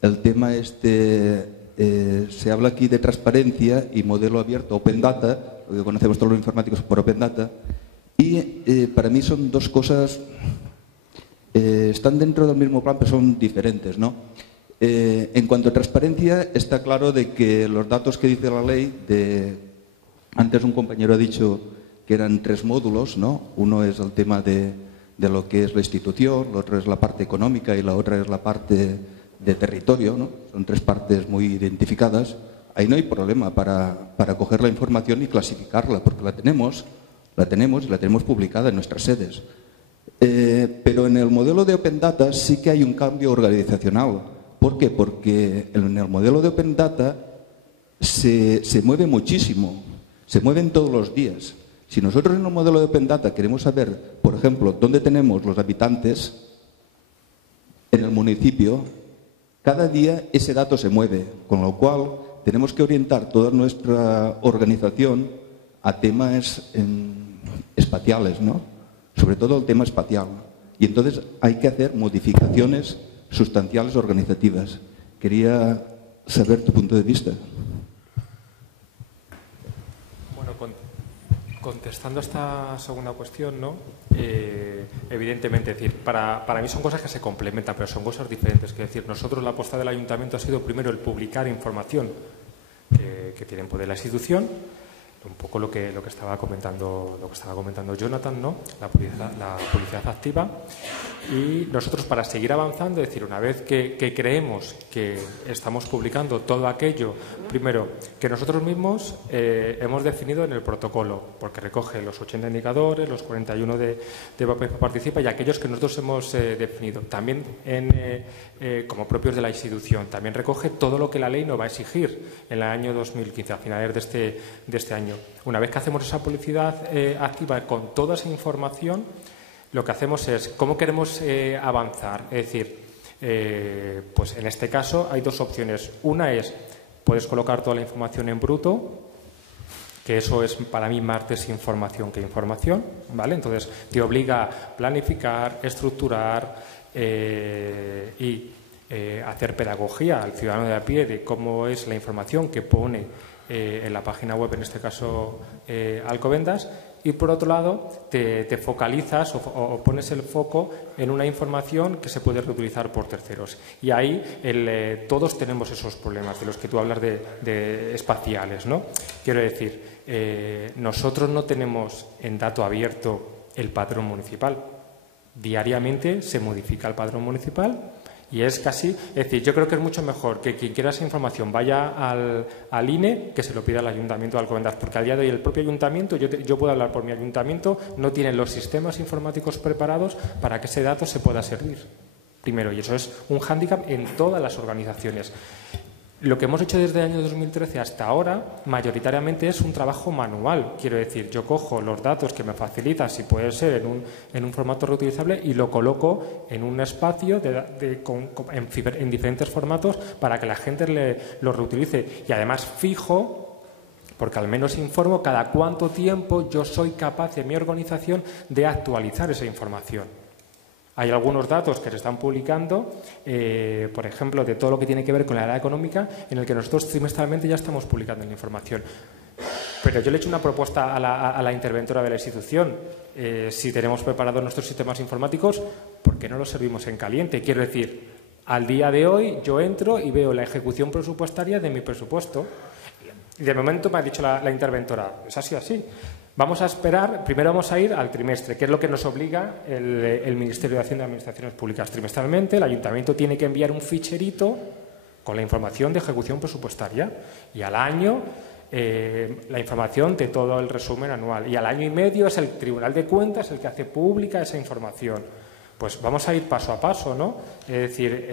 el tema se habla aquí de transparencia y modelo abierto, Open Data, lo que conocemos todos los informáticos por Open Data, y para mí son dos cosas, están dentro del mismo plan, pero son diferentes, ¿no? En cuanto a transparencia, está claro de que los datos que dice la ley, antes un compañero ha dicho que eran 3 módulos, ¿no? Uno es el tema de lo que es la institución, el otro es la parte económica y la otra es la parte de territorio, ¿no? Son 3 partes muy identificadas. Ahí no hay problema para coger la información y clasificarla, porque la tenemos y la tenemos publicada en nuestras sedes. Pero en el modelo de Open Data sí que hay un cambio organizacional. ¿Por qué? Porque en el modelo de Open Data se mueve muchísimo, se mueven todos los días. Si nosotros en el modelo de Open Data queremos saber, por ejemplo, dónde tenemos los habitantes en el municipio, cada día ese dato se mueve, con lo cual tenemos que orientar toda nuestra organización a temas espaciales, ¿no? Sobre todo el tema espacial. Y entonces hay que hacer modificaciones sustanciales organizativas. Quería saber tu punto de vista. Bueno, contestando a esta segunda cuestión, ¿no? Evidentemente, es decir, para mí son cosas que se complementan, pero son cosas diferentes. Es decir, nosotros la apuesta del ayuntamiento ha sido primero el publicar información que tiene en poder la institución, un poco lo que estaba comentando Jonathan, ¿no? La publicidad activa. Y nosotros, para seguir avanzando, es decir, una vez que creemos que estamos publicando todo aquello, primero, que nosotros mismos hemos definido en el protocolo, porque recoge los 80 indicadores, los 41 de participa y aquellos que nosotros hemos definido. También como propios de la institución. También recoge todo lo que la ley nos va a exigir en el año 2015, a finales de este año. Una vez que hacemos esa publicidad activa con toda esa información, lo que hacemos es cómo queremos avanzar. Es decir, pues en este caso hay dos opciones. Una es, puedes colocar toda la información en bruto, que eso es para mí más desinformación que información, ¿vale? Entonces te obliga a planificar, estructurar y hacer pedagogía al ciudadano de a pie de cómo es la información que pone en la página web, en este caso Alcobendas. Y por otro lado, te focalizas o pones el foco en una información que se puede reutilizar por terceros. Y ahí todos tenemos esos problemas de los que tú hablas de espaciales, ¿no? Quiero decir, nosotros no tenemos en dato abierto el padrón municipal. Diariamente se modifica el padrón municipal. Y es casi, es decir, yo creo que es mucho mejor que quien quiera esa información vaya al INE que se lo pida al Ayuntamiento de Alcobendas, porque a día de hoy el propio Ayuntamiento, yo puedo hablar por mi Ayuntamiento, no tiene los sistemas informáticos preparados para que ese dato se pueda servir. Primero, y eso es un hándicap en todas las organizaciones. Lo que hemos hecho desde el año 2013 hasta ahora, mayoritariamente es un trabajo manual. Quiero decir, yo cojo los datos que me facilitan, si puede ser en un formato reutilizable, y lo coloco en un espacio en diferentes formatos para que la gente lo reutilice. Y además fijo, porque al menos informo cada cuánto tiempo yo soy capaz en mi organización de actualizar esa información. Hay algunos datos que se están publicando, por ejemplo, de todo lo que tiene que ver con la área económica, en el que nosotros trimestralmente ya estamos publicando la información. Pero yo le he hecho una propuesta a la interventora de la institución. Si tenemos preparados nuestros sistemas informáticos, ¿por qué no los servimos en caliente? Quiero decir, al día de hoy yo entro y veo la ejecución presupuestaria de mi presupuesto. Y de momento me ha dicho la interventora, ¿es así? Vamos a esperar, primero vamos a ir al trimestre, que es lo que nos obliga el Ministerio de Hacienda y Administraciones Públicas. Trimestralmente el Ayuntamiento tiene que enviar un ficherito con la información de ejecución presupuestaria y al año la información de todo el resumen anual. Y al año y medio es el Tribunal de Cuentas el que hace pública esa información. Pues vamos a ir paso a paso, ¿no? Es decir,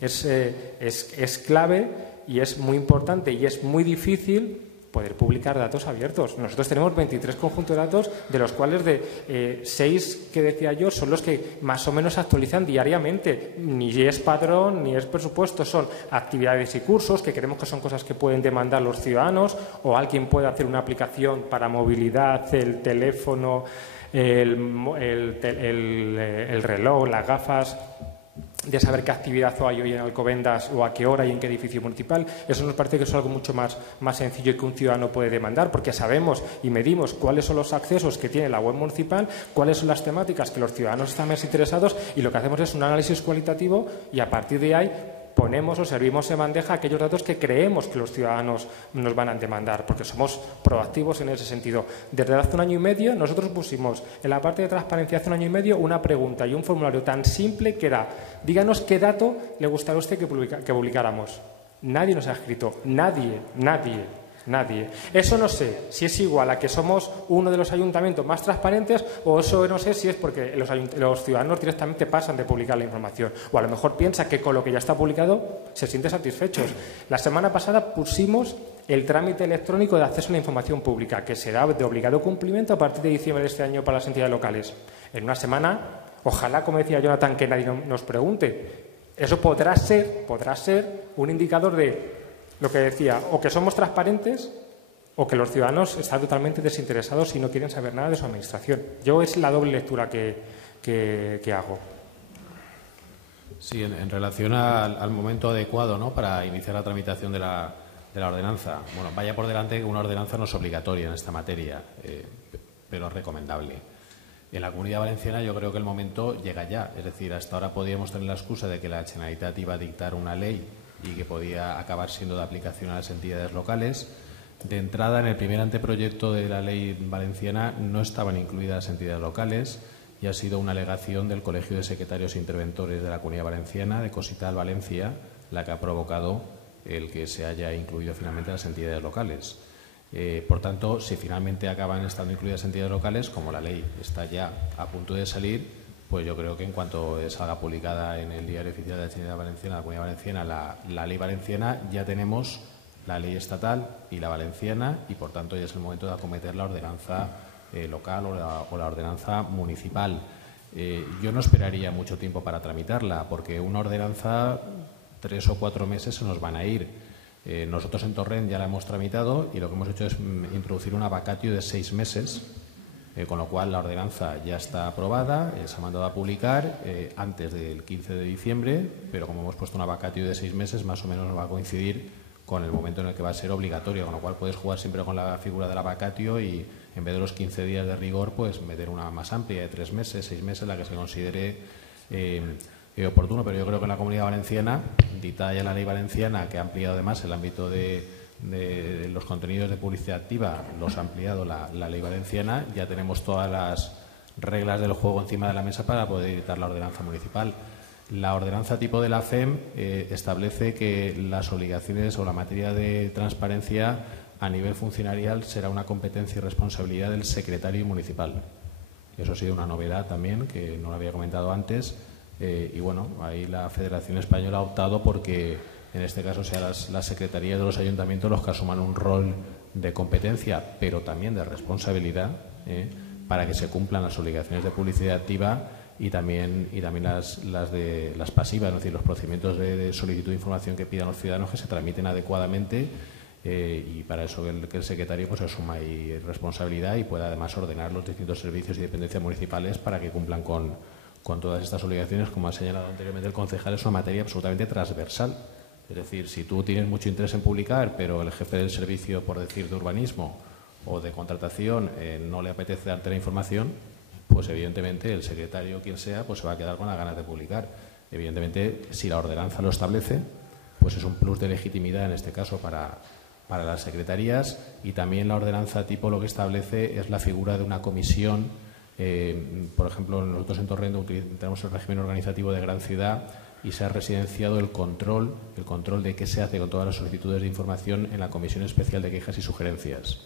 es clave y es muy importante y es muy difícil poder publicar datos abiertos. Nosotros tenemos 23 conjuntos de datos, de los cuales de 6 que decía yo son los que más o menos se actualizan diariamente. Ni es padrón, ni es presupuesto, son actividades y cursos, que creemos que son cosas que pueden demandar los ciudadanos, o alguien puede hacer una aplicación para movilidad, el teléfono, el reloj, las gafas, de saber qué actividad hay hoy en Alcobendas o a qué hora y en qué edificio municipal. Eso nos parece que es algo mucho más sencillo y que un ciudadano puede demandar, porque sabemos y medimos cuáles son los accesos que tiene la web municipal, cuáles son las temáticas que los ciudadanos están más interesados, y lo que hacemos es un análisis cualitativo y a partir de ahí ponemos o servimos en bandeja aquellos datos que creemos que los ciudadanos nos van a demandar, porque somos proactivos en ese sentido. Desde hace un año y medio nosotros pusimos en la parte de transparencia hace un año y medio una pregunta y un formulario tan simple que era: díganos qué dato le gustaría a usted que publicáramos. Nadie nos ha escrito, nadie. Eso no sé si es igual a que somos uno de los ayuntamientos más transparentes, o eso no sé si es porque los ciudadanos directamente pasan de publicar la información, o a lo mejor piensa que con lo que ya está publicado se sienten satisfechos. La semana pasada pusimos el trámite electrónico de acceso a la información pública, que será de obligado cumplimiento a partir de diciembre de este año para las entidades locales. En una semana, ojalá, como decía Jonathan, que nadie nos pregunte. Eso podrá ser un indicador de lo que decía, o que somos transparentes o que los ciudadanos están totalmente desinteresados y no quieren saber nada de su administración. Yo es la doble lectura que hago. Sí, en relación al momento adecuado, ¿no?, para iniciar la tramitación de la ordenanza. Bueno, vaya por delante que una ordenanza no es obligatoria en esta materia, pero es recomendable. En la Comunidad Valenciana yo creo que el momento llega ya. Es decir, hasta ahora podíamos tener la excusa de que la Generalitat iba a dictar una ley y que podía acabar siendo de aplicación a las entidades locales, De entrada, en el primer anteproyecto de la ley valenciana no estaban incluidas entidades locales y ha sido una alegación del Colegio de Secretarios Interventores de la Comunidad Valenciana, de Cosital Valencia, la que ha provocado el que se haya incluido finalmente las entidades locales. Por tanto, si finalmente acaban estando incluidas entidades locales, como la ley está ya a punto de salir, pues yo creo que en cuanto salga publicada en el Diario Oficial de la Comunidad Valenciana, la ley valenciana, ya tenemos la ley estatal y la valenciana, y por tanto ya es el momento de acometer la ordenanza local o la ordenanza municipal. Yo no esperaría mucho tiempo para tramitarla, porque una ordenanza 3 o 4 meses se nos van a ir. Nosotros en Torrent ya la hemos tramitado y lo que hemos hecho es introducir una vacatio de 6 meses, con lo cual la ordenanza ya está aprobada, se ha mandado a publicar antes del 15 de diciembre, pero como hemos puesto una vacatio de 6 meses, más o menos va a coincidir con el momento en el que va a ser obligatorio, con lo cual puedes jugar siempre con la figura de la vacatio y en vez de los 15 días de rigor, pues meter una más amplia de 3 meses, 6 meses, la que se considere oportuno. Pero yo creo que en la Comunidad Valenciana, dita ya la ley valenciana, que ha ampliado además el ámbito de los contenidos de publicidad activa, los ha ampliado la ley valenciana, ya tenemos todas las reglas del juego encima de la mesa para poder editar la ordenanza municipal. La ordenanza tipo de la FEM establece que las obligaciones o la materia de transparencia a nivel funcionarial será una competencia y responsabilidad del secretario municipal. Eso ha sido una novedad también, que no lo había comentado antes, y bueno, ahí la Federación Española ha optado porque en este caso sean las secretarías de los ayuntamientos los que asuman un rol de competencia, pero también de responsabilidad, para que se cumplan las obligaciones de publicidad activa y también las pasivas, es decir, los procedimientos de solicitud de información que pidan los ciudadanos que se tramiten adecuadamente, y para eso que el secretario pues asuma ahí responsabilidad y pueda además ordenar los distintos servicios y dependencias municipales para que cumplan con todas estas obligaciones. Como ha señalado anteriormente el concejal, es una materia absolutamente transversal. Es decir, si tú tienes mucho interés en publicar, pero el jefe del servicio, por decir, de urbanismo o de contratación no le apetece darte la información, pues evidentemente el secretario, quien sea, pues se va a quedar con las ganas de publicar. Evidentemente, si la ordenanza lo establece, pues es un plus de legitimidad en este caso para las secretarías, y también la ordenanza tipo lo que establece es la figura de una comisión. Por ejemplo, nosotros en Torrent tenemos el régimen organizativo de gran ciudad y se ha residenciado el control de qué se hace con todas las solicitudes de información en la Comisión Especial de Quejas y Sugerencias.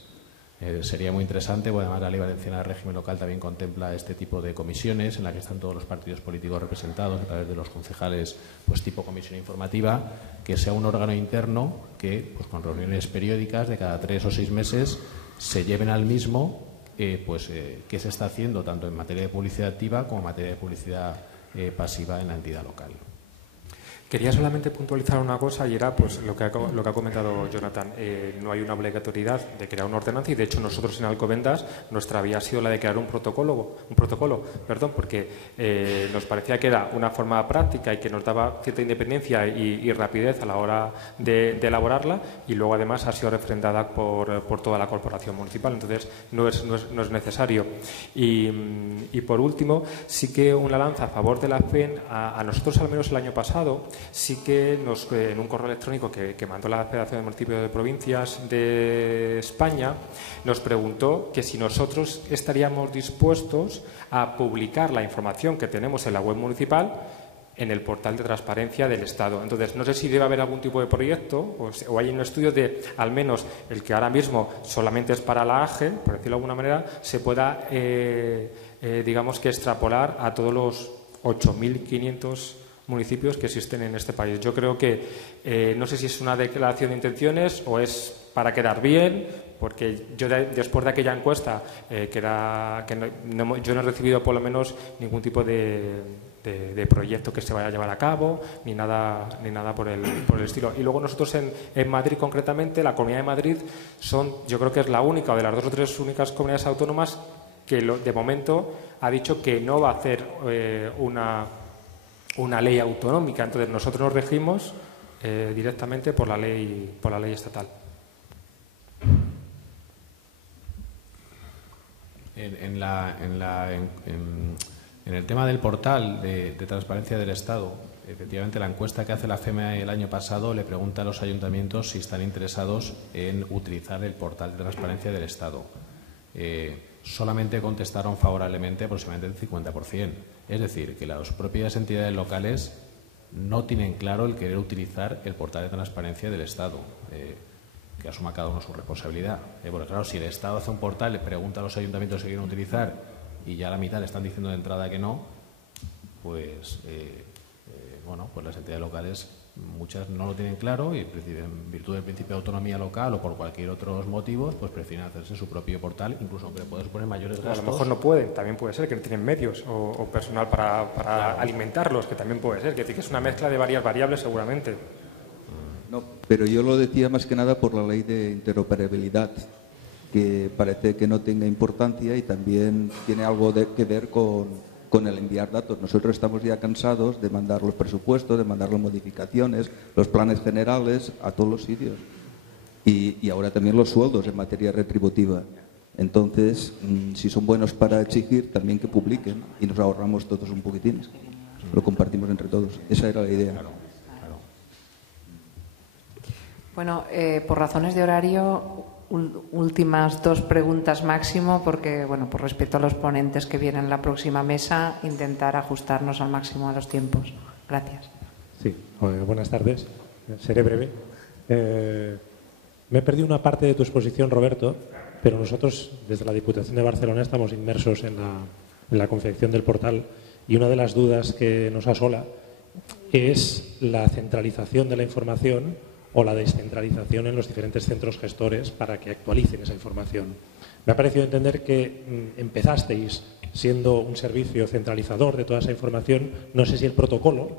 Sería muy interesante, porque además la Ley Valenciana de Régimen Local también contempla este tipo de comisiones en la que están todos los partidos políticos representados a través de los concejales, pues tipo comisión informativa, que sea un órgano interno que, pues con reuniones periódicas de cada 3 o 6 meses, se lleven al mismo qué se está haciendo tanto en materia de publicidad activa como en materia de publicidad pasiva en la entidad local. Quería solamente puntualizar una cosa, y era pues lo que ha comentado Jonathan. No hay una obligatoriedad de crear una ordenanza, y de hecho nosotros en Alcobendas nuestra vía ha sido la de crear un protocolo, porque nos parecía que era una forma práctica y que nos daba cierta independencia y rapidez a la hora de elaborarla, y luego además ha sido refrendada por toda la corporación municipal, entonces no es necesario. Y por último, sí que una lanza a favor de la FEN. A nosotros, al menos el año pasado, sí que en un correo electrónico que mandó la Federación de Municipios de Provincias de España, nos preguntó que si nosotros estaríamos dispuestos a publicar la información que tenemos en la web municipal en el portal de transparencia del Estado. Entonces, no sé si debe haber algún tipo de proyecto o hay un estudio de, al menos el que ahora mismo solamente es para la AGE, por decirlo de alguna manera, se pueda, digamos que extrapolar a todos los 8.500 municipios que existen en este país. Yo creo que no sé si es una declaración de intenciones o es para quedar bien, porque yo después de aquella encuesta yo no he recibido por lo menos ningún tipo de proyecto que se vaya a llevar a cabo ni nada por el estilo. Y luego nosotros en Madrid concretamente, la Comunidad de Madrid yo creo que es la única o de las 2 o 3 únicas comunidades autónomas que de momento ha dicho que no va a hacer una ley autonómica. Entonces nosotros nos regimos directamente por la ley estatal. En el tema del portal de transparencia del Estado, efectivamente, la encuesta que hace la FEME el año pasado le pregunta a los ayuntamientos si están interesados en utilizar el portal de transparencia del Estado. Solamente contestaron favorablemente aproximadamente el 50%. Es decir, que las propias entidades locales no tienen claro el querer utilizar el portal de transparencia del Estado. Que asuma cada uno su responsabilidad. Porque claro, si el Estado hace un portal, le pregunta a los ayuntamientos si quieren utilizar y ya a la mitad le están diciendo de entrada que no, pues pues las entidades locales, muchas no lo tienen claro y en virtud del principio de autonomía local o por cualquier otro motivo, pues prefieren hacerse su propio portal, incluso aunque puede suponer mayores gastos. A lo mejor no pueden, también puede ser que no tienen medios o personal para alimentarlos, que también puede ser, que es una mezcla de varias variables seguramente. No, pero yo lo decía más que nada por la ley de interoperabilidad, que parece que no tenga importancia y también tiene algo que ver con el enviar datos. Nosotros estamos ya cansados de mandar los presupuestos, de mandar las modificaciones, los planes generales a todos los sitios. Y ahora también los sueldos en materia retributiva. Entonces, si son buenos para exigir, también que publiquen y nos ahorramos todos un poquitín. Lo compartimos entre todos. Esa era la idea. Claro. Bueno, por razones de horario, últimas 2 preguntas máximo, porque, bueno, por respeto a los ponentes que vienen en la próxima mesa, intentar ajustarnos al máximo a los tiempos. Gracias. Sí, buenas tardes. Seré breve. Me he perdido una parte de tu exposición, Roberto, pero nosotros, desde la Diputación de Barcelona, estamos inmersos en la confección del portal y una de las dudas que nos asola es la centralización de la información o la descentralización en los diferentes centros gestores para que actualicen esa información. Me ha parecido entender que empezasteis siendo un servicio centralizador de toda esa información. No sé si el protocolo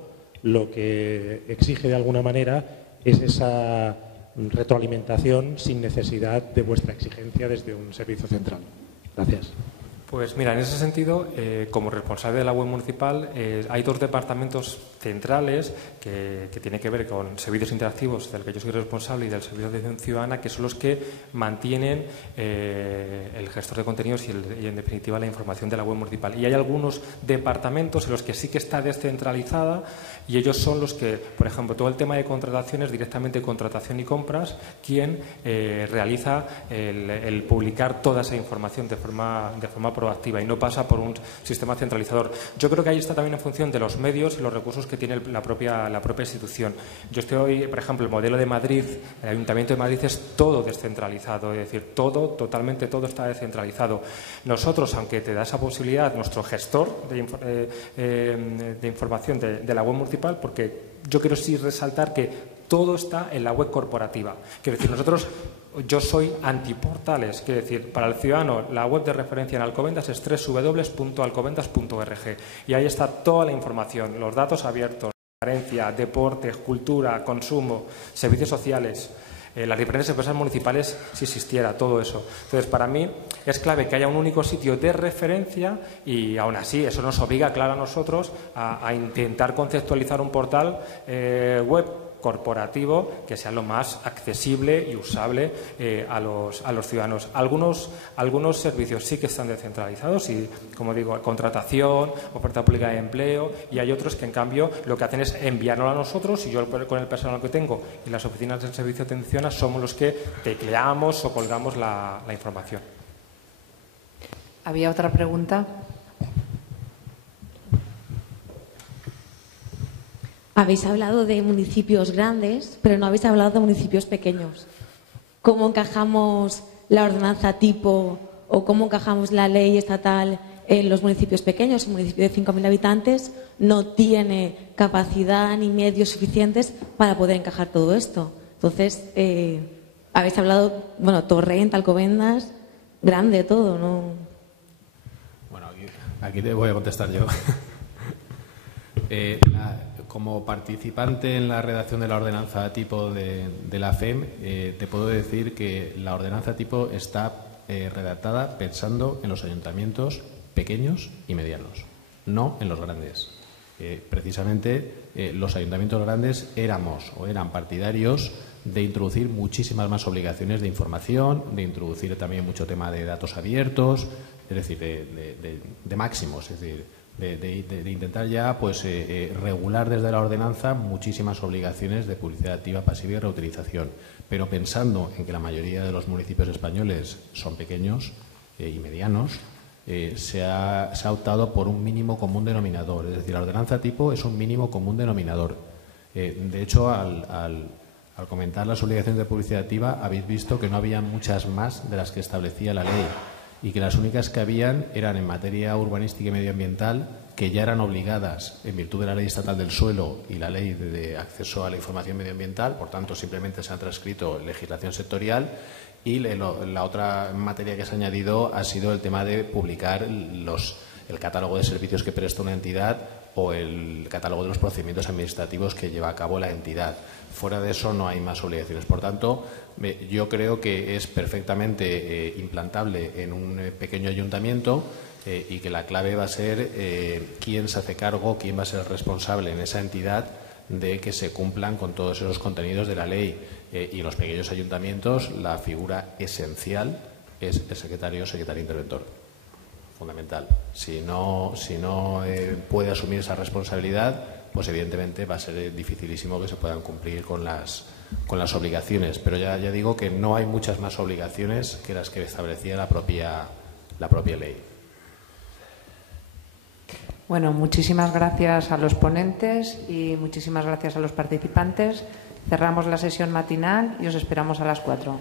lo que exige de alguna manera es esa retroalimentación sin necesidad de vuestra exigencia desde un servicio central. Gracias. Pues mira, en ese sentido, como responsable de la web municipal, hay 2 departamentos centrales que tienen que ver con servicios interactivos, del que yo soy responsable, y del servicio de atención ciudadana, que son los que mantienen el gestor de contenidos y, en definitiva, la información de la web municipal. Y hay algunos departamentos en los que sí que está descentralizada y ellos son los que, por ejemplo, todo el tema de contrataciones, directamente contratación y compras, quien realiza el publicar toda esa información de forma proactiva y no pasa por un sistema centralizador. Yo creo que ahí está también en función de los medios y los recursos que tiene la propia institución. Yo estoy, por ejemplo, el modelo de Madrid, el Ayuntamiento de Madrid es todo descentralizado, es decir, totalmente todo está descentralizado. Nosotros, aunque te da esa posibilidad, nuestro gestor de información de la web municipal, porque yo quiero sí resaltar que todo está en la web corporativa. Quiero decir, yo soy antiportales, quiero decir, para el ciudadano la web de referencia en Alcobendas es www.alcobendas.org y ahí está toda la información, los datos abiertos, transparencia, deporte, cultura, consumo, servicios sociales, las diferentes empresas municipales, si existiera todo eso. Entonces, para mí es clave que haya un único sitio de referencia y, aún así, eso nos obliga, claro, a nosotros a intentar conceptualizar un portal web corporativo que sea lo más accesible y usable a los ciudadanos. Algunos servicios sí que están descentralizados y, como digo, contratación, oferta pública de empleo, y hay otros que, en cambio, lo que hacen es enviárnoslo a nosotros y yo, con el personal que tengo y las oficinas del servicio de atención, somos los que tecleamos o colgamos la información. ¿Había otra pregunta? Habéis hablado de municipios grandes, pero no habéis hablado de municipios pequeños. ¿Cómo encajamos la ordenanza tipo o cómo encajamos la ley estatal en los municipios pequeños? Un municipio de 5.000 habitantes no tiene capacidad ni medios suficientes para poder encajar todo esto. Entonces, habéis hablado, Torrent, Alcobendas, grande todo, ¿no? Bueno, aquí te voy a contestar yo. Como participante en la redacción de la ordenanza tipo de la FEM, te puedo decir que la ordenanza tipo está redactada pensando en los ayuntamientos pequeños y medianos, no en los grandes. Precisamente los ayuntamientos grandes eran partidarios de introducir muchísimas más obligaciones de información, de introducir también mucho tema de datos abiertos, es decir, de máximos, es decir, de intentar ya pues regular desde la ordenanza muchísimas obligaciones de publicidad activa, pasiva y reutilización, pero pensando en que la mayoría de los municipios españoles son pequeños y medianos, se ha optado por un mínimo común denominador, es decir, la ordenanza tipo es un mínimo común denominador. De hecho, al comentar las obligaciones de publicidad activa, habéis visto que no había muchas más de las que establecía la ley y que las únicas que habían eran en materia urbanística y medioambiental, que ya eran obligadas en virtud de la Ley Estatal del Suelo y la Ley de Acceso a la Información Medioambiental, por tanto, simplemente se ha transcrito legislación sectorial. Y la otra materia que se ha añadido ha sido el tema de publicar el catálogo de servicios que presta una entidad o el catálogo de los procedimientos administrativos que lleva a cabo la entidad. Fuera de eso no hay más obligaciones. Por tanto, yo creo que es perfectamente implantable en un pequeño ayuntamiento y que la clave va a ser quién se hace cargo, quién va a ser responsable en esa entidad de que se cumplan con todos esos contenidos de la ley. Y en los pequeños ayuntamientos la figura esencial es el secretario interventor. Fundamental. Si no puede asumir esa responsabilidad, pues evidentemente va a ser dificilísimo que se puedan cumplir con las obligaciones. Pero ya digo que no hay muchas más obligaciones que las que establecía la propia ley. Bueno, muchísimas gracias a los ponentes y muchísimas gracias a los participantes. Cerramos la sesión matinal y os esperamos a las 4.